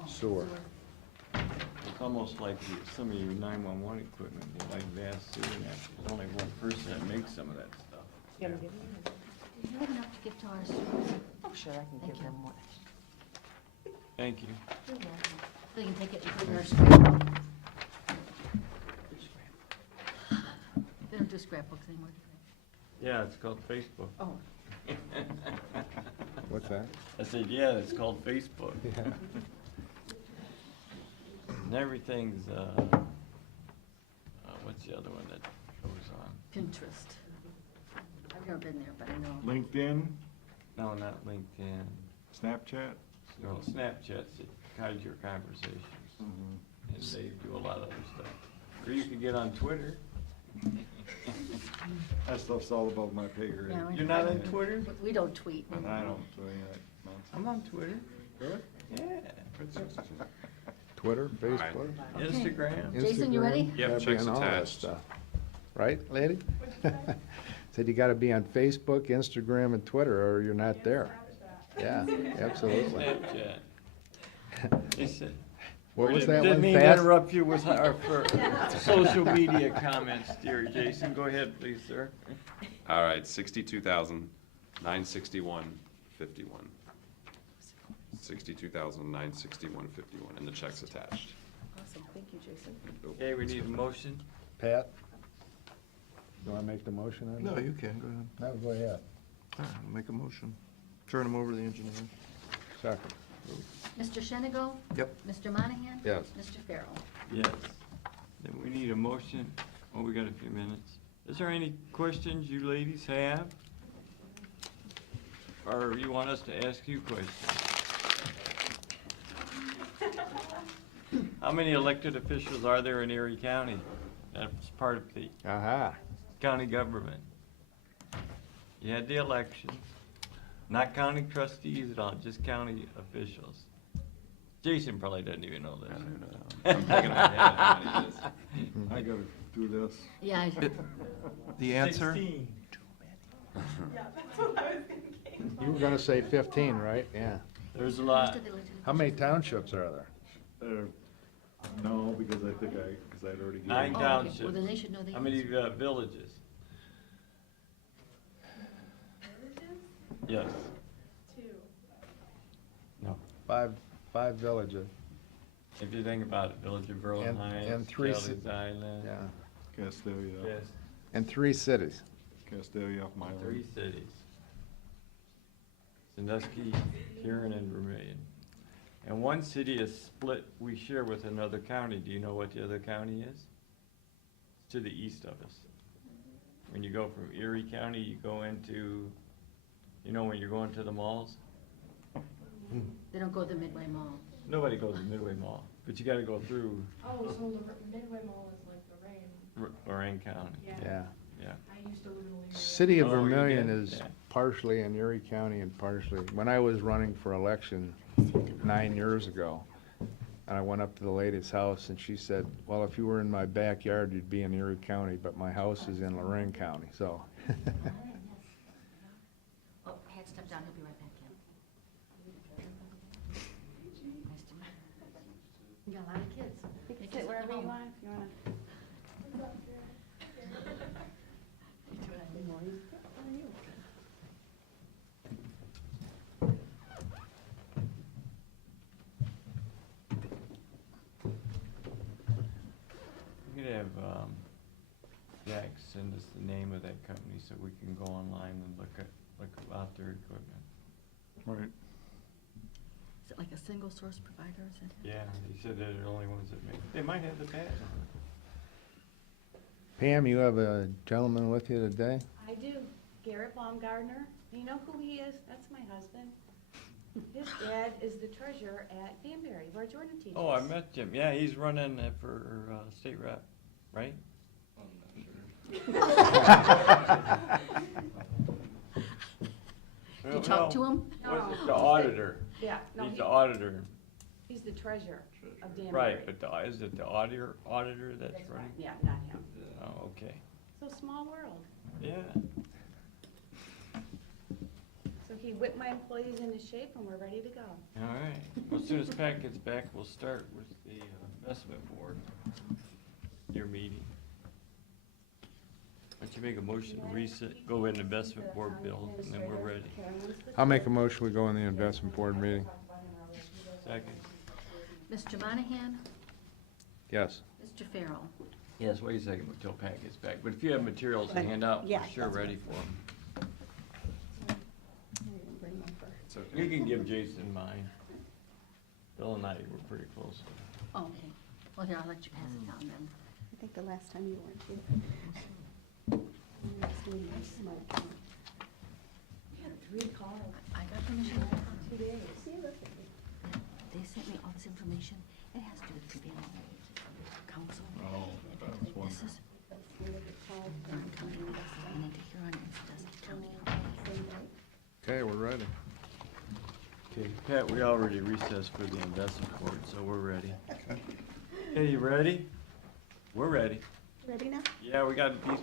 sewer. It's almost like some of your 911 equipment, like vast sewer net. There's only one person that makes some of that stuff. You want me to give them? Do you have enough to give to our students? Oh, sure, I can Thank give you. them one. Thank you. They can take it and put it in our scrapbook. They don't do scrapbooks anymore, do Yeah, it's called Facebook. they? Oh, What's that? I said, yeah, it's called Facebook. Yeah. And everything's, the other one that goes on? Pinterest. I've never been there, but I know. LinkedIn, No, not LinkedIn. Snapchat? No, Snapchat's, it hides your conversations, Mhm. and they do a lot of other stuff. Or you can get on Twitter. That stuff's all above my pay grade. Yeah, You're not on Twitter? We don't tweet. And I don't do any of that nonsense. I'm on Twitter. Really? Yeah. Twitter, Facebook? Instagram. Jason, you ready? Instagram, Yep, gotta be checks on all that attached. stuff. Right, lady? Said you gotta be on Facebook, Instagram, and Twitter, or you're not there. Yeah, absolutely. Snapchat. They said. What was that Didn't one, mean to fast? interrupt you with our social media comments, dear Jason. Go ahead, please, sir. All right, 62,961.51. 62,961.51, and the check's attached. Awesome, thank you, Jason. Okay, we need a motion. Pat? You wanna make the motion on that? No, you can, go ahead. No, go ahead. All right, I'll make a motion. Turn them over to the engineer. Second. Mr. Shenigo? Yep. Mr. Monahan? Yes. Mr. Farrell? Yes. Then we need a motion. Oh, we got a few minutes. Is there any questions you ladies have? Or you want us to ask you questions? How many elected officials are there in Erie County? That's part of the Aha. county government. You had the elections, not county trustees at all, just county officials. Jason probably doesn't even know this. I don't know. I'm thinking of how many it is. I gotta do this. Yeah. The answer? 16. You were gonna say 15, right? Yeah. There's a lot. How many townships are there? No, because I think because I'd already given. 9 Oh, okay. townships. Well, then they should know the How many answer. villages? Yes. Five villages, If you think about it, Village of Berlin And- Heights, and 3 Sheldon's Island. yeah. Castelia, Yes, And 3 cities. Castelia off my 3 cities. Sandusky, Huron, and Vermillion. And one city is split, we share with another county. Do you know what the other county is? It's to the east of us. When you go from Erie County, you go into, you know, when you're going to the malls? They don't go to the Midway Mall. Nobody goes to Midway Mall, but you gotta go through Oh, so the Midway Mall is like Lorraine. Lorraine County, Yeah. yeah. I used to live in Elyria. City of Oh, you Vermillion did? is Yeah. partially in Erie County and partially, when I was running for election 9 years ago, and I went up to the lady's house and she said, well, if you were in my backyard, you'd be in Erie County, but my house is in Lorraine County, so. Oh, I had to step down, he'll be right back in. Nice to meet you. You got a lot of kids. You Make can sit yourself wherever at you home. want, if you wanna. Good morning. How are you? We could have, Jack send us the name of that company so we can go online and look out their equipment. Right. Is it like a single source provider, is it? Yeah, he said they're the only ones that make, they might have the patent. Pam, you have a gentleman with you today? I do. Garrett Baumgartner. You know who he is? That's my husband. His dad is the treasurer at Danbury, where Jordan teaches. Oh, I met Jim, yeah, he's running for, state rep, right? You talk to him? What's it, the auditor? Yeah, no, He's the auditor, he's the treasurer of Danbury. right, but is it the auditor that's That's right. running? Yeah, not him. Oh, okay, So small world. yeah. So he whipped my employees into shape and we're ready to go. All right. Well, as soon as Pat gets back, we'll start with the investment board, your meeting. Why don't you make a motion to reset, go in the investment board bill, and then we're ready. I'll make a motion, we go in the investment board meeting. Second. Mr. Monahan? Yes. Mr. Farrell? Yes, wait a second until Pat gets back. But if you have materials to hand out, Yeah, we're sure that's ready for them. It's okay. You can give Jason mine. Bill and I were pretty close. Oh, okay. Well, here, I'll let you pass it down then. think the last time you weren't here. Last meeting was Mike. We had 3 calls. I got permission. 2 days. They sent me all this information. It has to do with prevailing wage, council. Oh, that's one. This is Huron County, and then to Huron and Sandusky County. Okay, we're ready. Okay, Pat, we already recessed for the investment board, so we're ready. Hey, you ready? We're ready. Ready now? Yeah, we got, these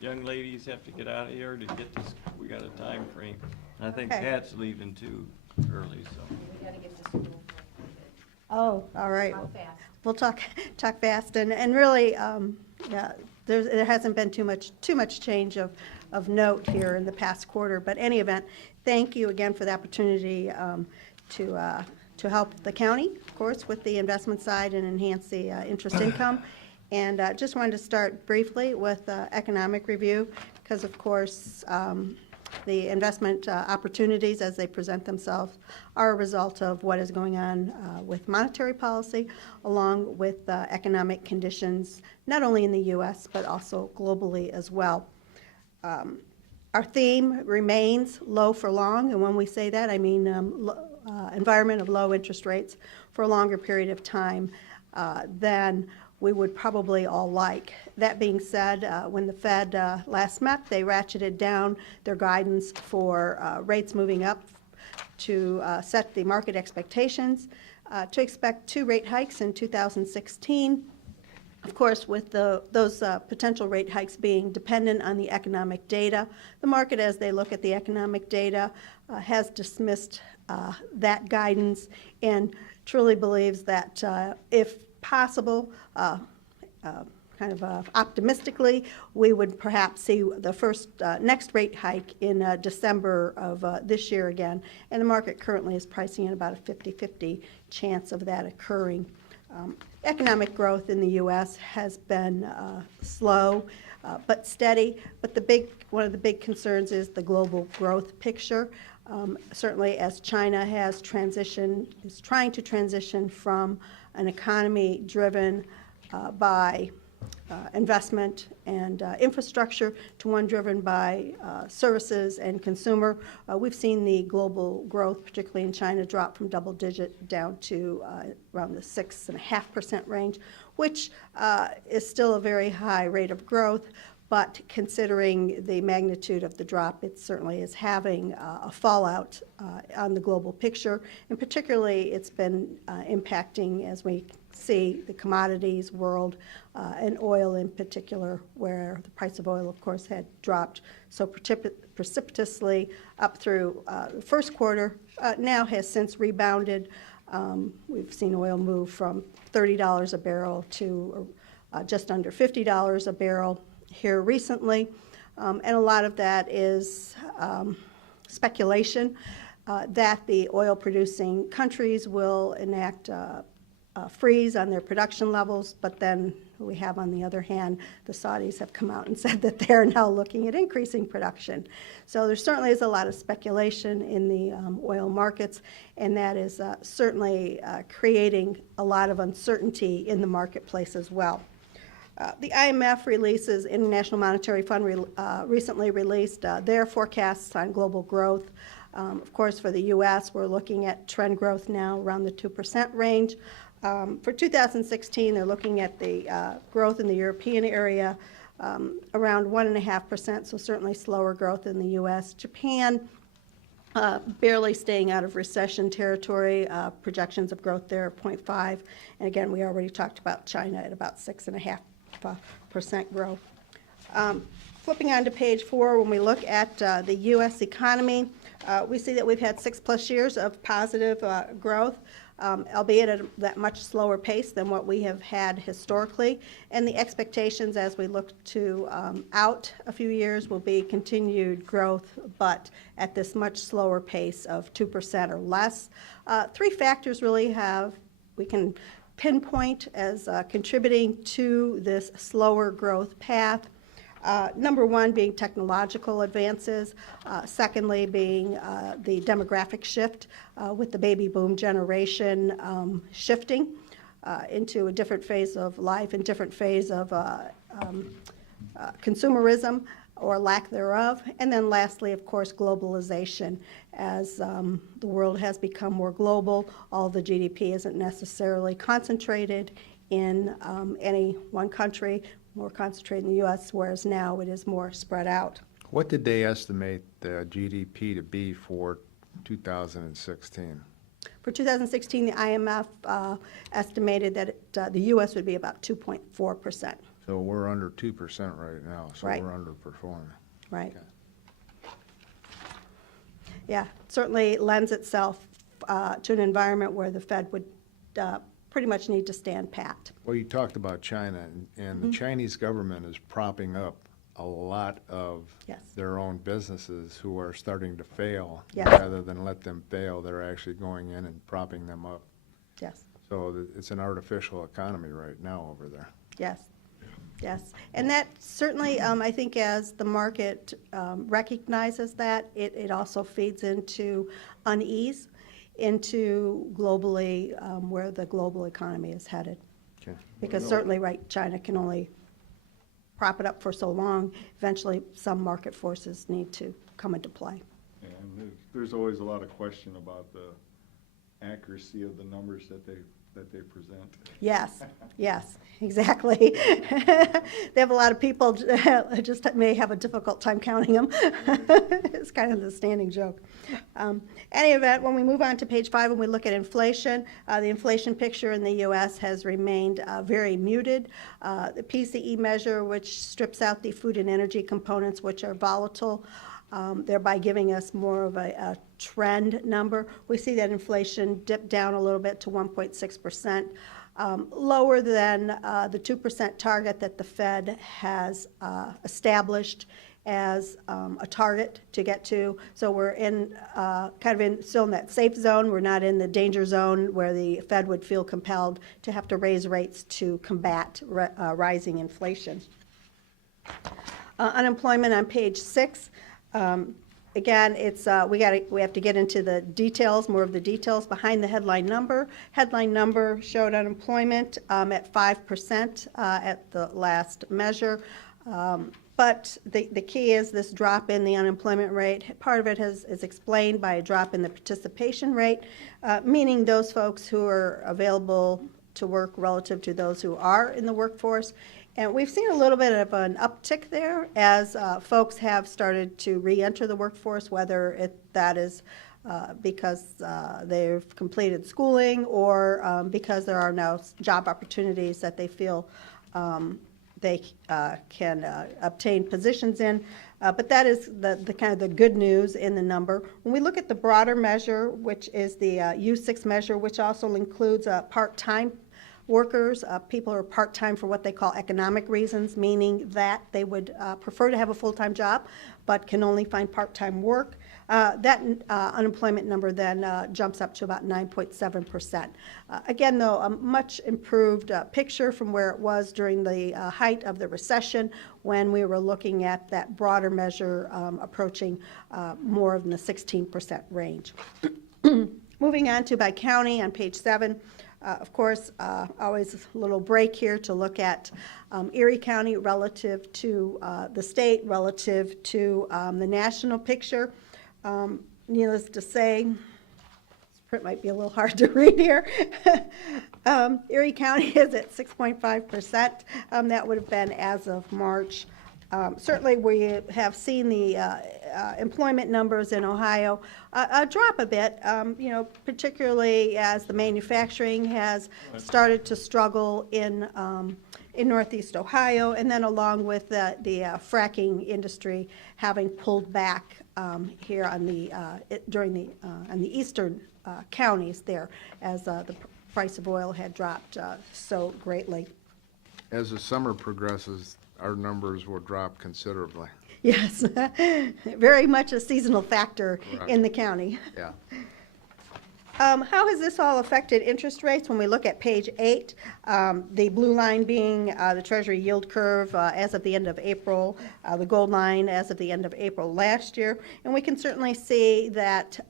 young ladies have to get out of here to get this, we got a time frame. I think Okay. Pat's leaving too early, so. We gotta get to school. Oh, all right. How fast? We'll talk fast, and really, yeah, there hasn't been too much change of note here in the past quarter, but any event, thank you again for the opportunity to help the county, of course, with the investment side and enhance the interest income. And just wanted to start briefly with economic review, because of course, the investment opportunities as they present themselves are a result of what is going on with monetary policy, along with economic conditions, not only in the U.S., but also globally as well. Our theme remains low for long, and when we say that, I mean environment of low interest rates for a longer period of time than we would probably all like. That being said, when the Fed last met, they ratcheted down their guidance for rates moving up to set the market expectations to expect 2 rate hikes in 2016. Of course, with those potential rate hikes being dependent on the economic data, the market, as they look at the economic data, has dismissed that guidance and truly believes that if possible, kind of optimistically, we would perhaps see the first next rate hike in December of this year again, and the market currently is pricing in about a 50-50 chance of that occurring. Economic growth in the U.S. has been slow but steady, but one of the big concerns is the global growth picture. Certainly as China is trying to transition from an economy driven by investment and infrastructure to one driven by services and consumer. We've seen the global growth, particularly in China, drop from double digit down to around the 6.5% range, which is still a very high rate of growth. But considering the magnitude of the drop, it certainly is having a fallout on the global picture. And particularly, it's been impacting, as we see, the commodities world and oil in particular, where the price of oil, of course, had dropped so precipitously up through the first quarter, now has since rebounded. We've seen oil move from $30 a barrel to just under $50 a barrel here recently, and a lot of that is speculation that the oil-producing countries will enact a freeze on their production levels, but then we have, on the other hand, the Saudis have come out and said that they're now looking at increasing production. So there certainly is a lot of speculation in the oil markets, and that is certainly creating a lot of uncertainty in the marketplace as well. The IMF releases, International Monetary Fund recently released their forecasts on global growth. Of course, for the U.S., we're looking at trend growth now around the 2% range. For 2016, they're looking at the growth in the European area around 1.5%, so certainly slower growth in the U.S. Japan, barely staying out of recession territory, projections of growth there are 0.5. And again, we already talked about China at about 6.5% growth. Flipping on to page 4, when we look at the U.S. economy, we see that we've had 6+ years of positive growth, albeit at that much slower pace than what we have had historically. And the expectations as we look to out a few years will be continued growth, but at this much slower pace of 2% or less. 3 factors really we can pinpoint as contributing to this slower growth path. Number 1 being technological advances, secondly being the demographic shift with the baby boom generation shifting. into a different phase of life and different phase of consumerism or lack thereof. And then lastly, of course, globalization. As the world has become more global, all the GDP isn't necessarily concentrated in any one country, more concentrated in the U.S., whereas now it is more spread out. What did they estimate the GDP to be for 2016? For 2016, the IMF estimated that the U.S. would be about 2.4%. So we're under 2% right now, so Right. we're underperforming. Right. Okay. Yeah, certainly lends itself to an environment where the Fed would pretty much need to stand pat. Well, you talked about China, and the Chinese government is propping up a lot of Yes. their own businesses who are starting to fail. Yes. Rather than let them fail, they're actually going in and propping them up. Yes, So it's an artificial economy right now over there. yes, yes. And that certainly, I think as the market recognizes that, it also feeds into unease, into globally, where the global economy is headed. Okay. Because certainly, right, China can only prop it up for so long. Eventually, some market forces need to come into play. And there's always a lot of question about the accuracy of the numbers that they present. Yes, yes, exactly. They have a lot of people just may have a difficult time counting them. It's kind of the standing joke. Any event, when we move on to page 5 and we look at inflation, the inflation picture in the U.S. has remained very muted. The PCE measure, which strips out the food and energy components, which are volatile, thereby giving us more of a trend number. We see that inflation dipped down a little bit to 1.6%, lower than the 2% target that the Fed has established as a target to get to. So we're in still in that safe zone. We're not in the danger zone where the Fed would feel compelled to have to raise rates to combat rising inflation. Unemployment on page 6. Again, it's we have to get into the details, more of the details behind the headline number. Headline number showed unemployment at 5% at the last measure. But the key is this drop in the unemployment rate. Part of it is explained by a drop in the participation rate, meaning those folks who are available to work relative to those who are in the workforce. And we've seen a little bit of an uptick there as folks have started to re-enter the workforce, whether that is because they've completed schooling or because there are now job opportunities that they feel they can obtain positions in. But that is the kind of the good news in the number. When we look at the broader measure, which is the U6 measure, which also includes part-time workers, people who are part-time for what they call economic reasons, meaning that they would prefer to have a full-time job but can only find part-time work. That unemployment number then jumps up to about 9.7%. Again, though, a much improved picture from where it was during the height of the recession when we were looking at that broader measure approaching more of the 16% range. Moving on to by county on page 7. Of course, always a little break here to look at Erie County relative to the state, relative to the national picture. Needless to say, this print might be a little hard to read here. Erie County is at 6.5%. That would have been as of March. Certainly, we have seen the employment numbers in Ohio drop a bit, particularly as the manufacturing has started to struggle in Northeast Ohio, and then along with the fracking industry having pulled back here on the eastern counties there, as the price of oil had dropped so greatly. As the summer progresses, our numbers will drop considerably. Yes, very much a seasonal factor in the county. Yeah. How has this all affected interest rates? When we look at page 8, the blue line being the Treasury yield curve as of the end of April, the gold line as of the end of April last year. And we can certainly see that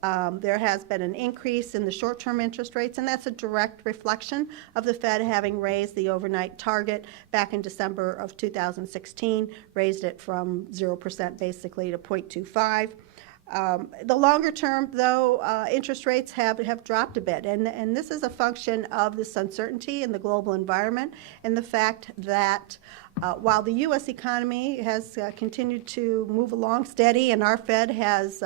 there has been an increase in the short-term interest rates, and that's a direct reflection of the Fed having raised the overnight target back in December of 2016, raised it from 0% basically to 0.25. The longer term, though, interest rates have dropped a bit, and this is a function of this uncertainty in the global environment and the fact that while the U.S. economy has continued to move along steady, and our Fed has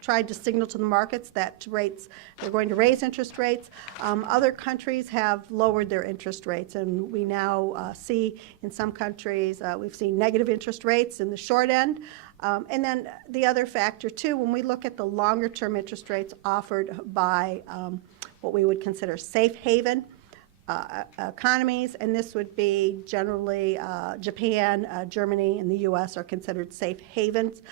tried to signal to the markets that they're going to raise interest rates, other countries have lowered their interest rates, and we now see in some countries, we've seen negative interest rates in the short end. And then the other factor, too, when we look at the longer-term interest rates offered by what we would consider safe haven economies, and this would be generally Japan, Germany, and the U.S. are considered safe havens.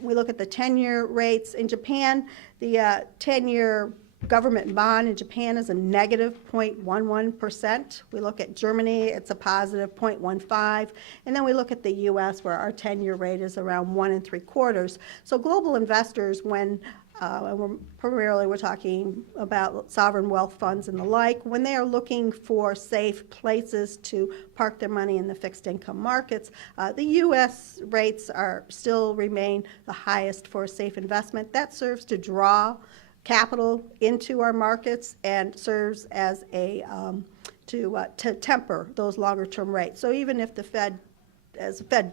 We look at the 10-year rates. In Japan, the 10-year government bond in Japan is a negative 0.11%. We look at Germany, it's a positive 0.15. And then we look at the U.S., where our 10-year rate is around 1 3/4. So global investors, when we're talking about sovereign wealth funds and the like, when they are looking for safe places to park their money in the fixed income markets, the U.S. rates still remain the highest for a safe investment. That serves to draw capital into our markets and serves as to temper those longer term rates. So even if the Fed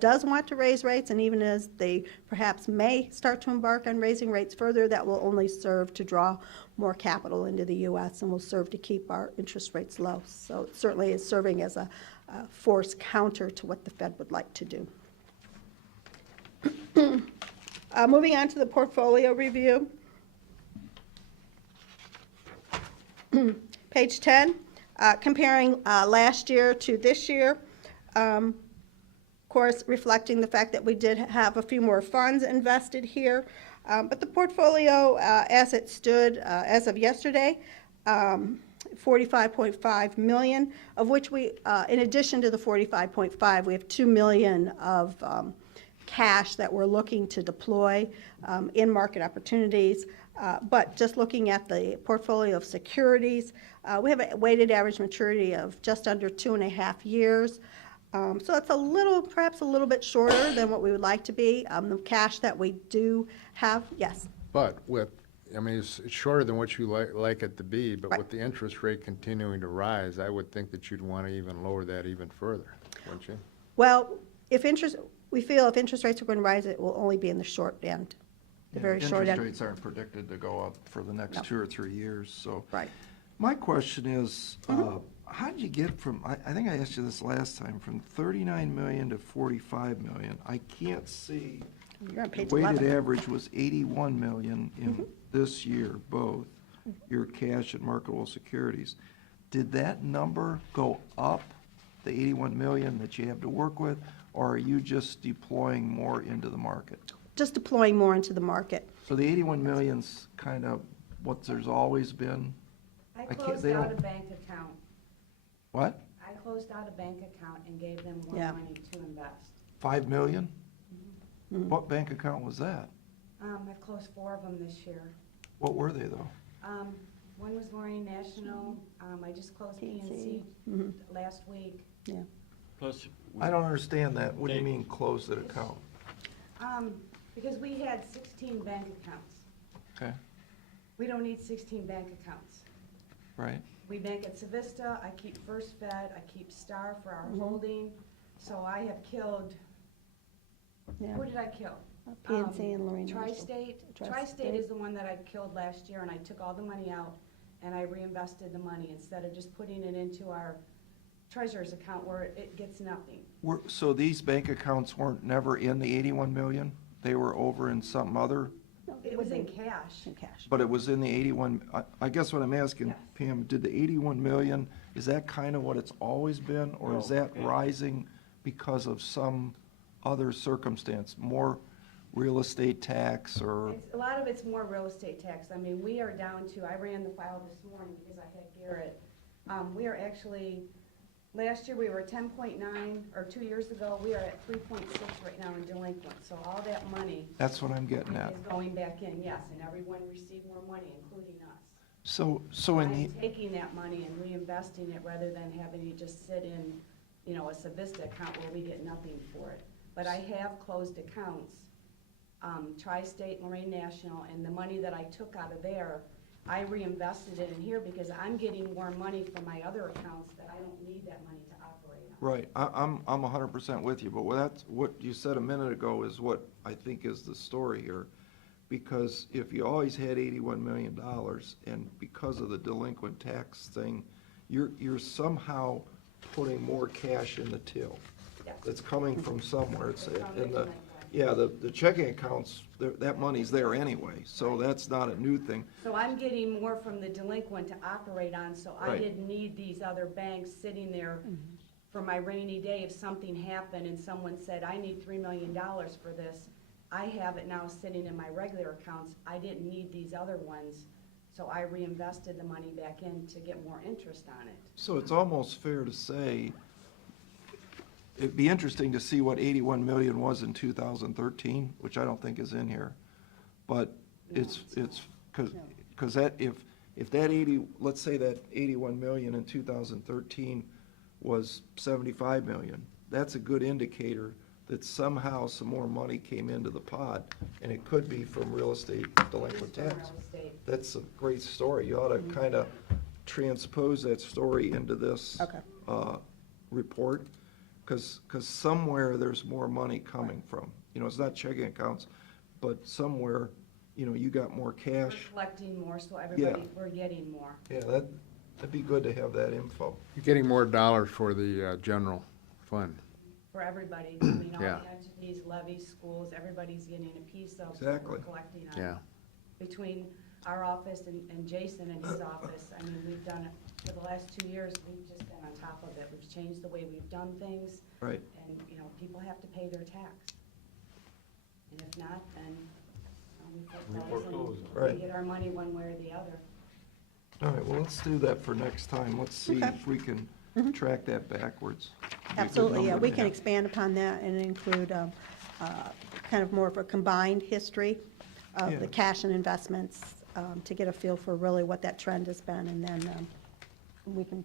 does want to raise rates, and even as they perhaps may start to embark on raising rates further, that will only serve to draw more capital into the U.S. and will serve to keep our interest rates low. So it certainly is serving as a force counter to what the Fed would like to do. Moving on to the portfolio review. Page 10, comparing last year to this year. Of course, reflecting the fact that we did have a few more funds invested here. But the portfolio, as it stood as of yesterday, $45.5 million, of which we, in addition to the $45.5, we have $2 million of cash that we're looking to deploy in market opportunities. But just looking at the portfolio of securities, we have a weighted average maturity of just under 2.5 years. So it's perhaps a little bit shorter than what we would like to be. The cash that we do have, yes. But it's shorter than what you like it to be, but Right. with the interest rate continuing to rise, I would think that you'd want to even lower that even further, wouldn't you? Well, we feel if interest rates are going to rise, it will only be in the short end, the very short Interest end. rates aren't predicted to go up for the next No. 2 or 3 years, so. Right. My question is, how did you get from, I think I asked you this last time, from 39 million to 45 million? I can't see. You're on page Weighted 11. average was 81 million in this year, both, your cash and marketable securities. Did that number go up, the 81 million that you have to work with, or are you just deploying more into the market? Just deploying more into the market. So the 81 million's kind of what there's always been? I can't- closed they out don't- a bank account. What? I closed out a bank account and gave them more Yeah. money to invest. 5 million? What bank account was that? I've closed 4 of them this year. What were they, though? One was Lorraine National. I just closed PNC last week. Yeah. Plus, I don't understand that. What do you They- mean, close that account? Because we had 16 bank accounts. Okay, We don't need 16 bank accounts. right. We bank at Civista, I keep First Fed, I keep Star for our holding. So I have killed, Yeah. who did I kill? PNC and Lorraine National. Tri-State. Tri-State. Tri-State is the one that I killed last year, and I took all the money out, and I reinvested the money instead of just putting it into our treasurer's account where it gets nothing. So these bank accounts weren't never in the 81 million? They were over in something other? No, It would was in be cash. in cash. But it was in the 81, I guess what I'm asking, Yes. Pam, did the 81 million, is that kind of what it's always been? Or is No, that rising because of some other circumstance, more real estate tax or, A lot of it's more real estate tax. I mean, we are down to, I ran the file this morning because I had Garrett. We are actually, last year we were 10.9, or 2 years ago, we are at 3.6 right now in delinquent. So all that money that's what I'm getting at. is going back in, yes, and everyone received more money, including us. So in the, I'm taking that money and reinvesting it rather than having it just sit in, you know, a Civista account where we get nothing for it. But I have closed accounts, Tri-State, Lorraine National, and the money that I took out of there, I reinvested it in here because I'm getting more money from my other accounts that I don't need that money to operate on. right, I'm 100% with you, but what you said a minute ago is what I think is the story here. Because if you always had $81 million, and because of the delinquent tax thing, you're somehow putting more cash in the till. Yes. That's coming from somewhere. It's From in the the, delinquent. yeah, the checking accounts, that money's there anyway, so that's not a new thing. So I'm getting more from the delinquent to operate on, so I Right. didn't need these other banks sitting there for my rainy day if something happened and someone said, I need $3 million for this. I have it now sitting in my regular accounts. I didn't need these other ones, so I reinvested the money back in to get more interest on it. So it's almost fair to say, it'd be interesting to see what 81 million was in 2013, which I don't think is in here. But No, it's, it's because that, if that 80, let's say that 81 million in 2013 was 75 million, that's a good indicator that somehow some more money came into the pot, and it could be from real estate delinquent Just from tax. real estate. That's a great story. You ought to kind of transpose that story into this Okay. report, because somewhere there's more money coming from. You know, it's not checking accounts, but somewhere, you know, you got more We're cash. collecting more, so everybody, we're getting more. Yeah, that'd be good to have that info. You're getting more dollars for the general fund. For everybody, I mean, all Yeah. the entities, levies, schools, everybody's getting a piece of what Exactly. we're collecting on. Yeah. Between our office and Jason and his office, I mean, we've done it, for the last 2 years, we've just been on top of it. We've changed the way we've done things, Right. and, you know, people have to pay their tax. And if not, then we We foreclose foreclose. and Right. we get our money one way or the other. All right, well, let's do that for next time. Let's see Okay. if we can track that backwards. Be a good Absolutely, yeah, number we to can have. expand upon that and include kind of more of a combined history of Yeah. the cash and investments to get a feel for really what that trend has been, and then we can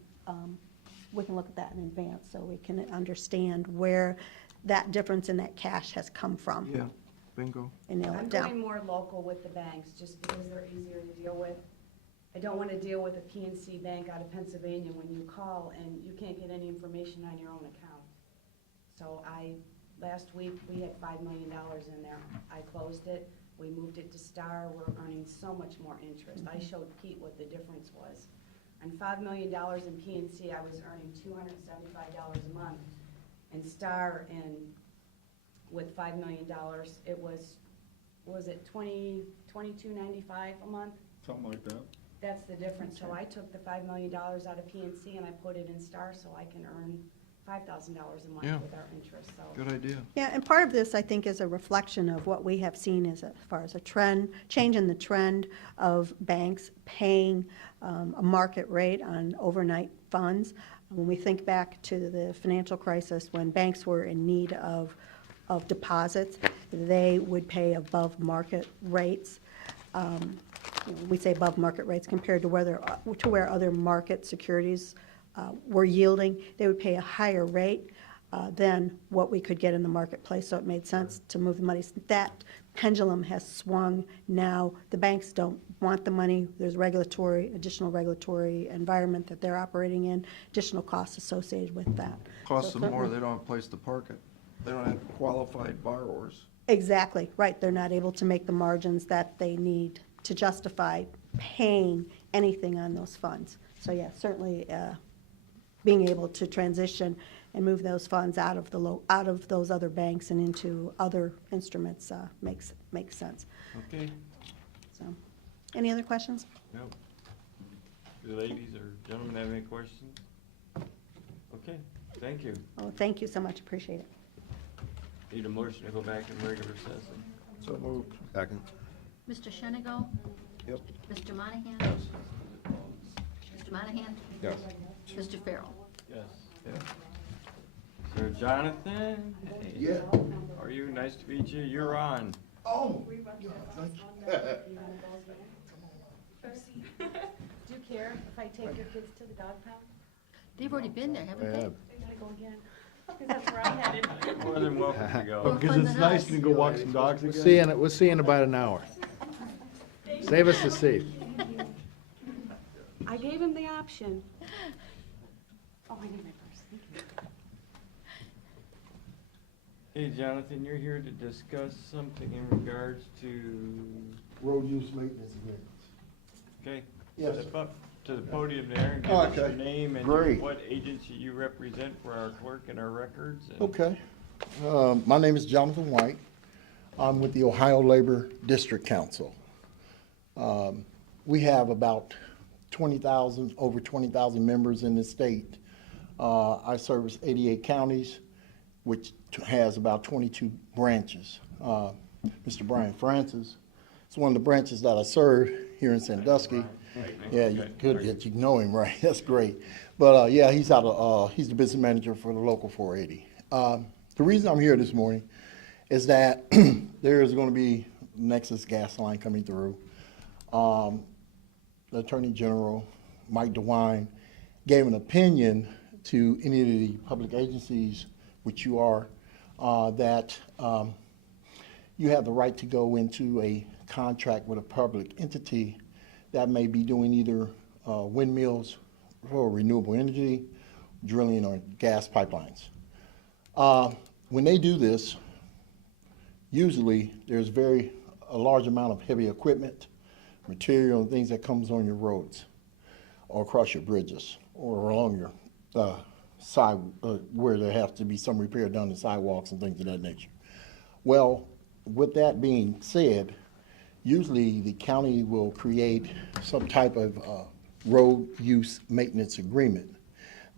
look at that in advance, so we can understand where that difference in that cash has come from Yeah, bingo. and nail I'm it down. going more local with the banks, just because they're easier to deal with. I don't want to deal with a PNC bank out of Pennsylvania when you call and you can't get any information on your own account. So last week, we had $5 million in there. I closed it, we moved it to Star, we're earning so much more interest. I showed Pete what the difference was. On $5 million in PNC, I was earning $275 a month. In Star, and with $5 million, it was $22.95 a month? Something like that. That's the difference. So I took the $5 million out of PNC and I put it in Star so I can earn $5,000 a month Yeah. with our interest, so. Good idea. Yeah, and part of this, I think, is a reflection of what we have seen as far as a trend, change in the trend of banks paying a market rate on overnight funds. When we think back to the financial crisis, when banks were in need of deposits, they would pay above market rates. We say above market rates compared to where other market securities were yielding. They would pay a higher rate than what we could get in the marketplace, so it made sense to move the money. That pendulum has swung now. The banks don't want the money. There's additional regulatory environment that they're operating in, additional costs associated with that. Costs So them more, certainly- they don't have a place to park it. They don't have qualified borrowers. Exactly, right. They're not able to make the margins that they need to justify paying anything on those funds. So yeah, certainly being able to transition and move those funds out of those other banks and into other instruments makes sense. Okay, So, any other questions? no. Do ladies or gentlemen have any questions? Okay, thank you. Oh, thank you so much, appreciate it. Need a motion to go back in regular session. So moved. Second. Mr. Shenigo? Yep. Mr. Monahan? Mr. Monahan? Yes. Mr. Farrell? Yes. Yeah. Sir Jonathan? Hey. Yeah. How are you? Nice to meet you. You're on. Oh, yeah, thank you. Do you care if I take your kids to the dog pound? They've already been there, haven't Yeah. they? They gotta go again. Because that's where I'm headed. You're more than welcome to go. More fun than us. go walk some dogs We'll see you in about an hour. Save us the seat. I gave him the option. Oh, I need my purse. Thank you. Hey, Jonathan, you're here to discuss something in regards to, Road use maintenance agreements. okay? Yes. Step up to the podium there and give Oh, us your okay. name and Great. what agency you represent for our clerk and our records. and- Okay. My name is Jonathan White. I'm with the Ohio Labor District Council. We have about 20,000, over 20,000 members in the state. I service 88 counties, which has about 22 branches. Mr. Brian Francis is one of the branches that I serve here in Sandusky. Yeah, good that you know him, right? That's great. But yeah, he's he's the business manager for the local 480. The reason I'm here this morning is that there is going to be Nexus gas line coming through. The Attorney General, Mike DeWine, gave an opinion to any of the public agencies, which you are, that you have the right to go into a contract with a public entity that may be doing either windmills for renewable energy, drilling or gas pipelines. When they do this, usually there's a large amount of heavy equipment, material, and things that comes on your roads or across your bridges or along your side where there has to be some repair done to sidewalks and things of that nature. Well, with that being said, usually the county will create some type of road use maintenance agreement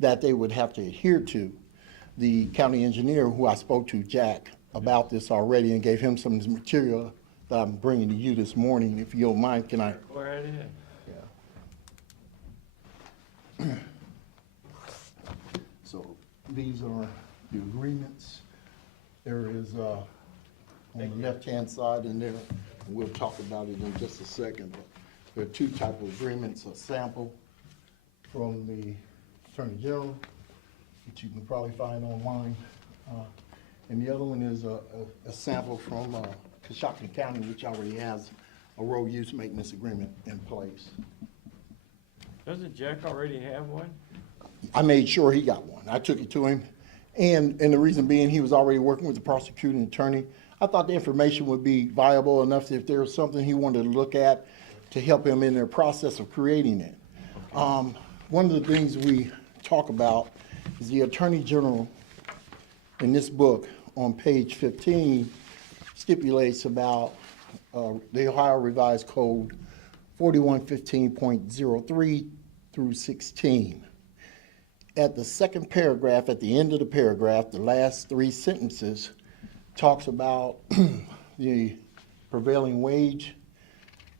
that they would have to adhere to. The county engineer, who I spoke to, Jack, about this already and gave him some material that I'm bringing to you this morning. If you don't mind, can I? Go right ahead. So these are the agreements. There is, on the left-hand side in there, and we'll talk about it in just a second, but there are two type of agreements, a sample from the Attorney General, which you can probably find online, and the other one is a sample from Coshocton County, which already has a road use maintenance agreement in place. Doesn't Jack already have one? I made sure he got one. I took it to him. And the reason being, he was already working with the prosecuting attorney. I thought the information would be viable enough if there was something he wanted to look at to help him in their process of creating it. One of the things we talk about is the Attorney General in this book on page 15 stipulates about the Ohio Revised Code 4115.03 through 16. At the second paragraph, at the end of the paragraph, the last three sentences talks about the prevailing wage,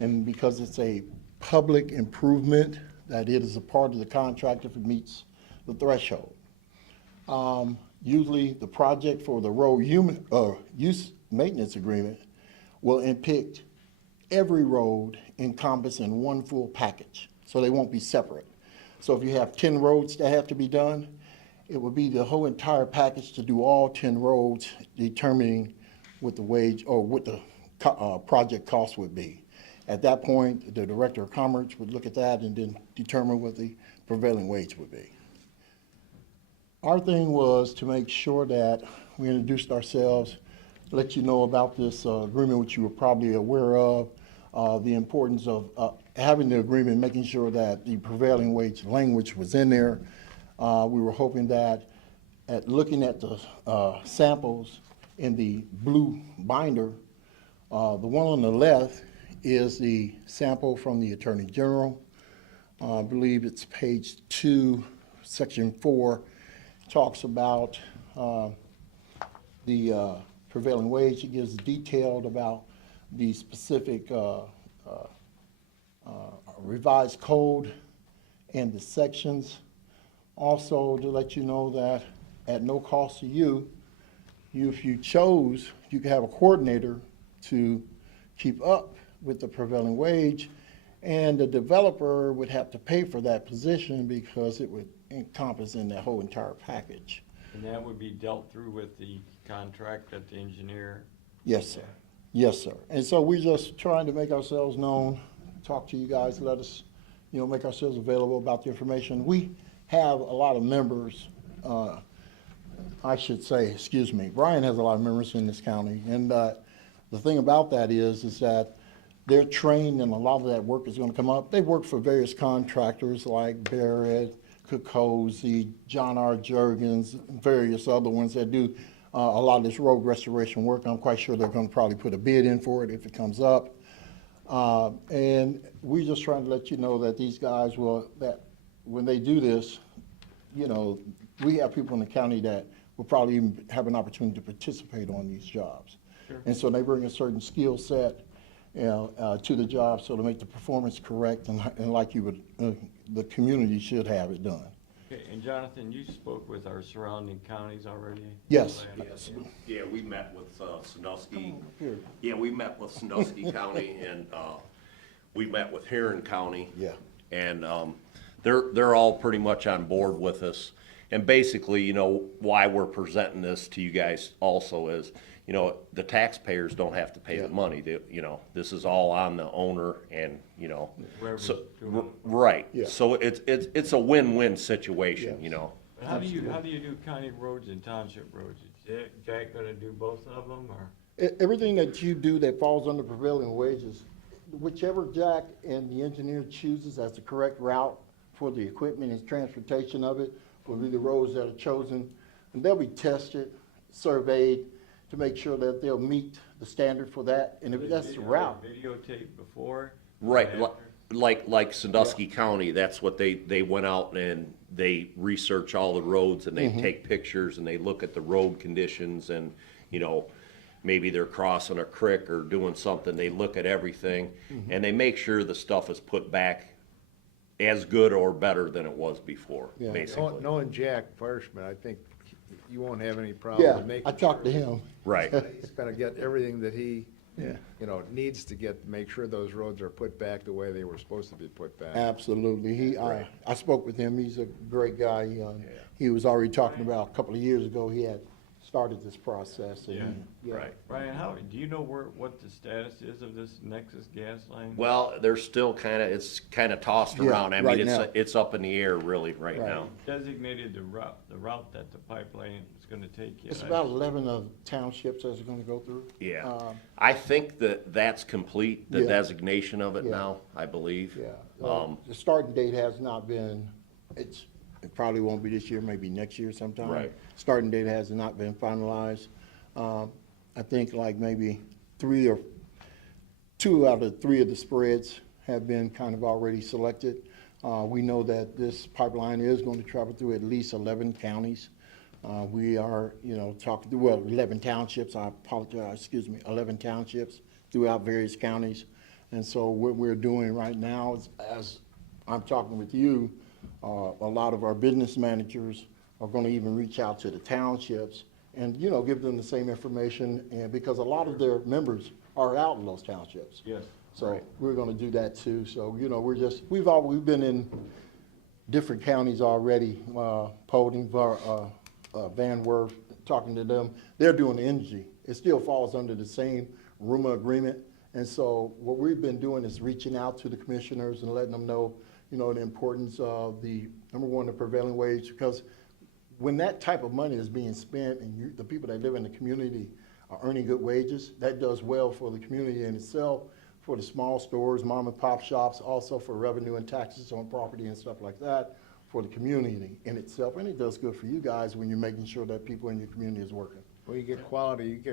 and because it's a public improvement, that it is a part of the contract if it meets the threshold. Usually the project for the road use maintenance agreement will depict every road encompassed in one full package, so they won't be separate. So if you have 10 roads that have to be done, it would be the whole entire package to do all 10 roads, determining what the wage or what the project cost would be. At that point, the Director of Commerce would look at that and then determine what the prevailing wage would be. Our thing was to make sure that we introduced ourselves, let you know about this agreement, which you were probably aware of, the importance of having the agreement, making sure that the prevailing wage language was in there. We were hoping that at looking at the samples in the blue binder, the one on the left is the sample from the Attorney General. I believe it's page 2, section 4, talks about the prevailing wage. It gives detailed about the specific revised code and the sections. Also, to let you know that at no cost to you, if you chose, you could have a coordinator to keep up with the prevailing wage, and the developer would have to pay for that position because it would encompass in that whole entire package. And that would be dealt through with the contract that the engineer. Yes, sir. Yes, sir. And so we're just trying to make ourselves known, talk to you guys, let us, make ourselves available about the information. We have a lot of members, I should say, excuse me, Brian has a lot of members in this county. And the thing about that is that they're trained and a lot of that work is going to come up. They work for various contractors like Barrett, Kokosi, John R. Juergens, various other ones that do a lot of this road restoration work. I'm quite sure they're going to probably put a bid in for it if it comes up. And we're just trying to let you know that these guys that when they do this, we have people in the county that will probably even have an opportunity to participate on these jobs. Sure. And so they bring a certain skill set to the job so to make the performance correct and like you would, the community should have it done. Okay, and Jonathan, you spoke with our surrounding counties already? Yes. Yes, yeah, we met with Sandusky. Here. Yeah, we met with Sandusky County, and we met with Huron County. Yeah. And they're all pretty much on board with us. And basically, why we're presenting this to you guys also is, the taxpayers don't have to pay the money. This is all on the owner and, Whoever's so, doing it. right. Yeah. So it's a win-win situation, Yes. But how do you do county roads and township roads? Is Jack gonna do both of them, or? Everything that you do that falls under prevailing wages, whichever Jack and the engineer chooses as the correct route for the equipment and transportation of it, will be the roads that are chosen. And they'll be tested, surveyed, to make sure that they'll meet the standard for that. And if that's the route. Videotape before? Right, or like Sandusky County, that's what they went out and they research all the roads and they take pictures and they look at the road conditions and, maybe they're crossing a creek or doing something, they look at everything and they make sure the stuff is put back as good or better than it was before, Yeah. basically. Knowing Jack Farshman, I think you won't have any Yeah, problem making. I talked to him. Right. He's gonna get everything that he, Yeah. needs to make sure those roads are put back the way they were supposed to be put back. Absolutely. I spoke with him. He's a great guy. He was already talking about a couple of years ago, he had started this process. And Right. Brian, do you know what the status is of this Nexus gas line? Well, they're still it's kind of tossed Yeah, around. I right mean, now. it's up in the air really right Right. now. Designated the route that the pipeline is gonna take you. It's about 11 of townships that it's going to go through. Yeah. I think that's complete, the Yeah. designation of it Yeah. now, I believe. Yeah. The starting date has not been, it probably won't be this year, maybe next year sometime. Right. Starting date has not been finalized. I think like maybe 2 out of 3 of the spreads have been kind of already selected. We know that this pipeline is going to travel through at least 11 counties. We are, talking through, 11 townships, I apologize, 11 townships throughout various counties. And so what we're doing right now is, as I'm talking with you, a lot of our business managers are going to even reach out to the townships and, give them the same information, and because a lot of their members are out in those townships. Yes. So we're going to do that too. So, we've been in different counties already, Paulding, Van Wert, talking to them. They're doing the energy. It still falls under the same RUMA agreement. And so what we've been doing is reaching out to the commissioners and letting them know, the importance of number one, the prevailing wage, because when that type of money is being spent and the people that live in the community are earning good wages, that does well for the community in itself, for the small stores, mom and pop shops, also for revenue and taxes on property and stuff like that, for the community in itself. And it does good for you guys when you're making sure that people in your community is working. Well, you get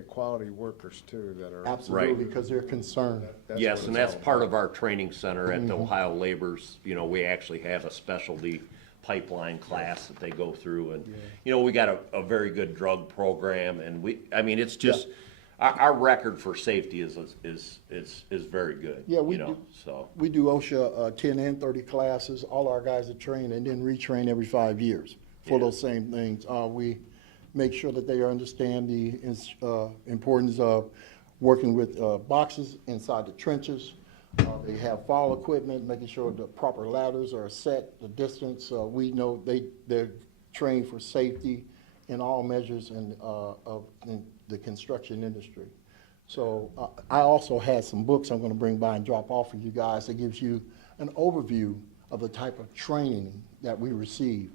quality workers too that are. Absolutely, because they're concerned. Yes, and that's part of our training center at the Ohio Labor's. We actually have a specialty pipeline class that they go through, and we got a very good drug program, and it's just our record for safety is very good, Yeah, we you know, do. so. We do OSHA 10 and 30 classes. All our guys are trained and then retrain every 5 years for Yeah. those same things. We make sure that they understand the importance of working with boxes inside the trenches. They have fall equipment, making sure the proper ladders are set, the distance. We know they're trained for safety in all measures in the construction industry. So I also had some books I'm going to bring by and drop off for you guys that gives you an overview of the type of training that we receive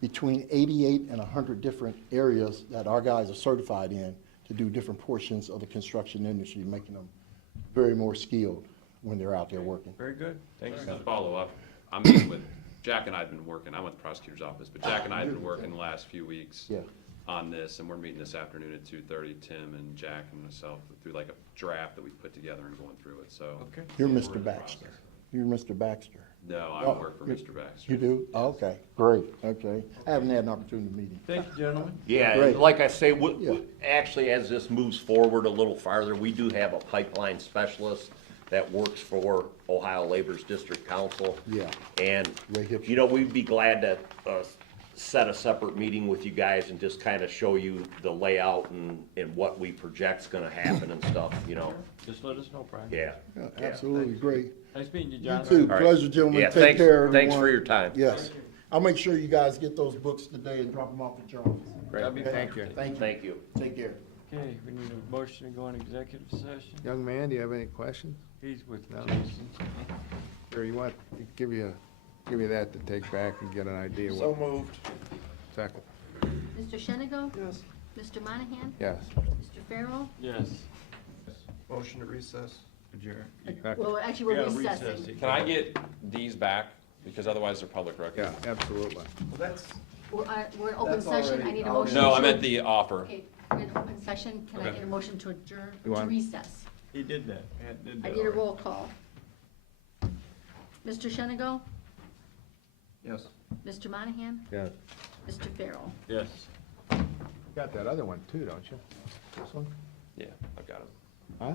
between 88 and 100 different areas that our guys are certified in to do different portions of the construction industry, making them very more skilled when they're out there working. Very good. Thanks. Just to follow up, I'm meeting with, Jack and I have been working, I'm with the prosecutor's office, but Jack and I have been working the last few weeks Yeah. on this, and we're meeting this afternoon at 2:30, Tim and Jack and myself, through like a draft that we put together and going through it, so. Okay. You're we're in Mr. the Baxter. process. You're Mr. Baxter. No, I Oh, work for you- Mr. Baxter. You do? Oh, okay, great, okay. I haven't had an opportunity to meet him. Thank you, gentlemen. Yeah, Great. and like I say, Yeah. actually, as this moves forward a little farther, we do have a pipeline specialist that works for Ohio Labor's District Council. Yeah. And, Ray Hipson. you know, we'd be glad to set a separate meeting with you guys and just kind of show you the layout and what we project's gonna happen and stuff, you know? Just let us know, Brian. Yeah. Yeah, absolutely, great. Nice meeting you, You John. too, All right. pleasure, gentlemen, Yeah, take thanks- care, everyone. thanks for your time. Yes. I'll make sure you guys get those books today and drop them off at your office. That'd be Thank you. fantastic. Thank you. Thank you. Take care. Okay, we need a motion to go in executive session. Young man, do you have any questions? He's with No. Jason. Or you want, give you that to take back and get an idea So what. moved. Second. Mr. Shenigo? Yes. Mr. Monahan? Yes. Mr. Farrell? Yes. Motion to recess. Adjourn. Well, actually, we're recessing. Can I get these back? Because otherwise they're public record. Yeah, absolutely. Well, that's, We're in open That's session, I already need a out. motion. No, I to- meant the offer. Okay, we're in open session, can I Okay. get a motion to adjourn, You to want- recess? He did that. Pat did I that need a already. roll call. Mr. Shenigo? yes. Mr. Monahan? Yeah. Mr. Farrell? Yes. Got that other one too, don't you? This one? Yeah, I've got them.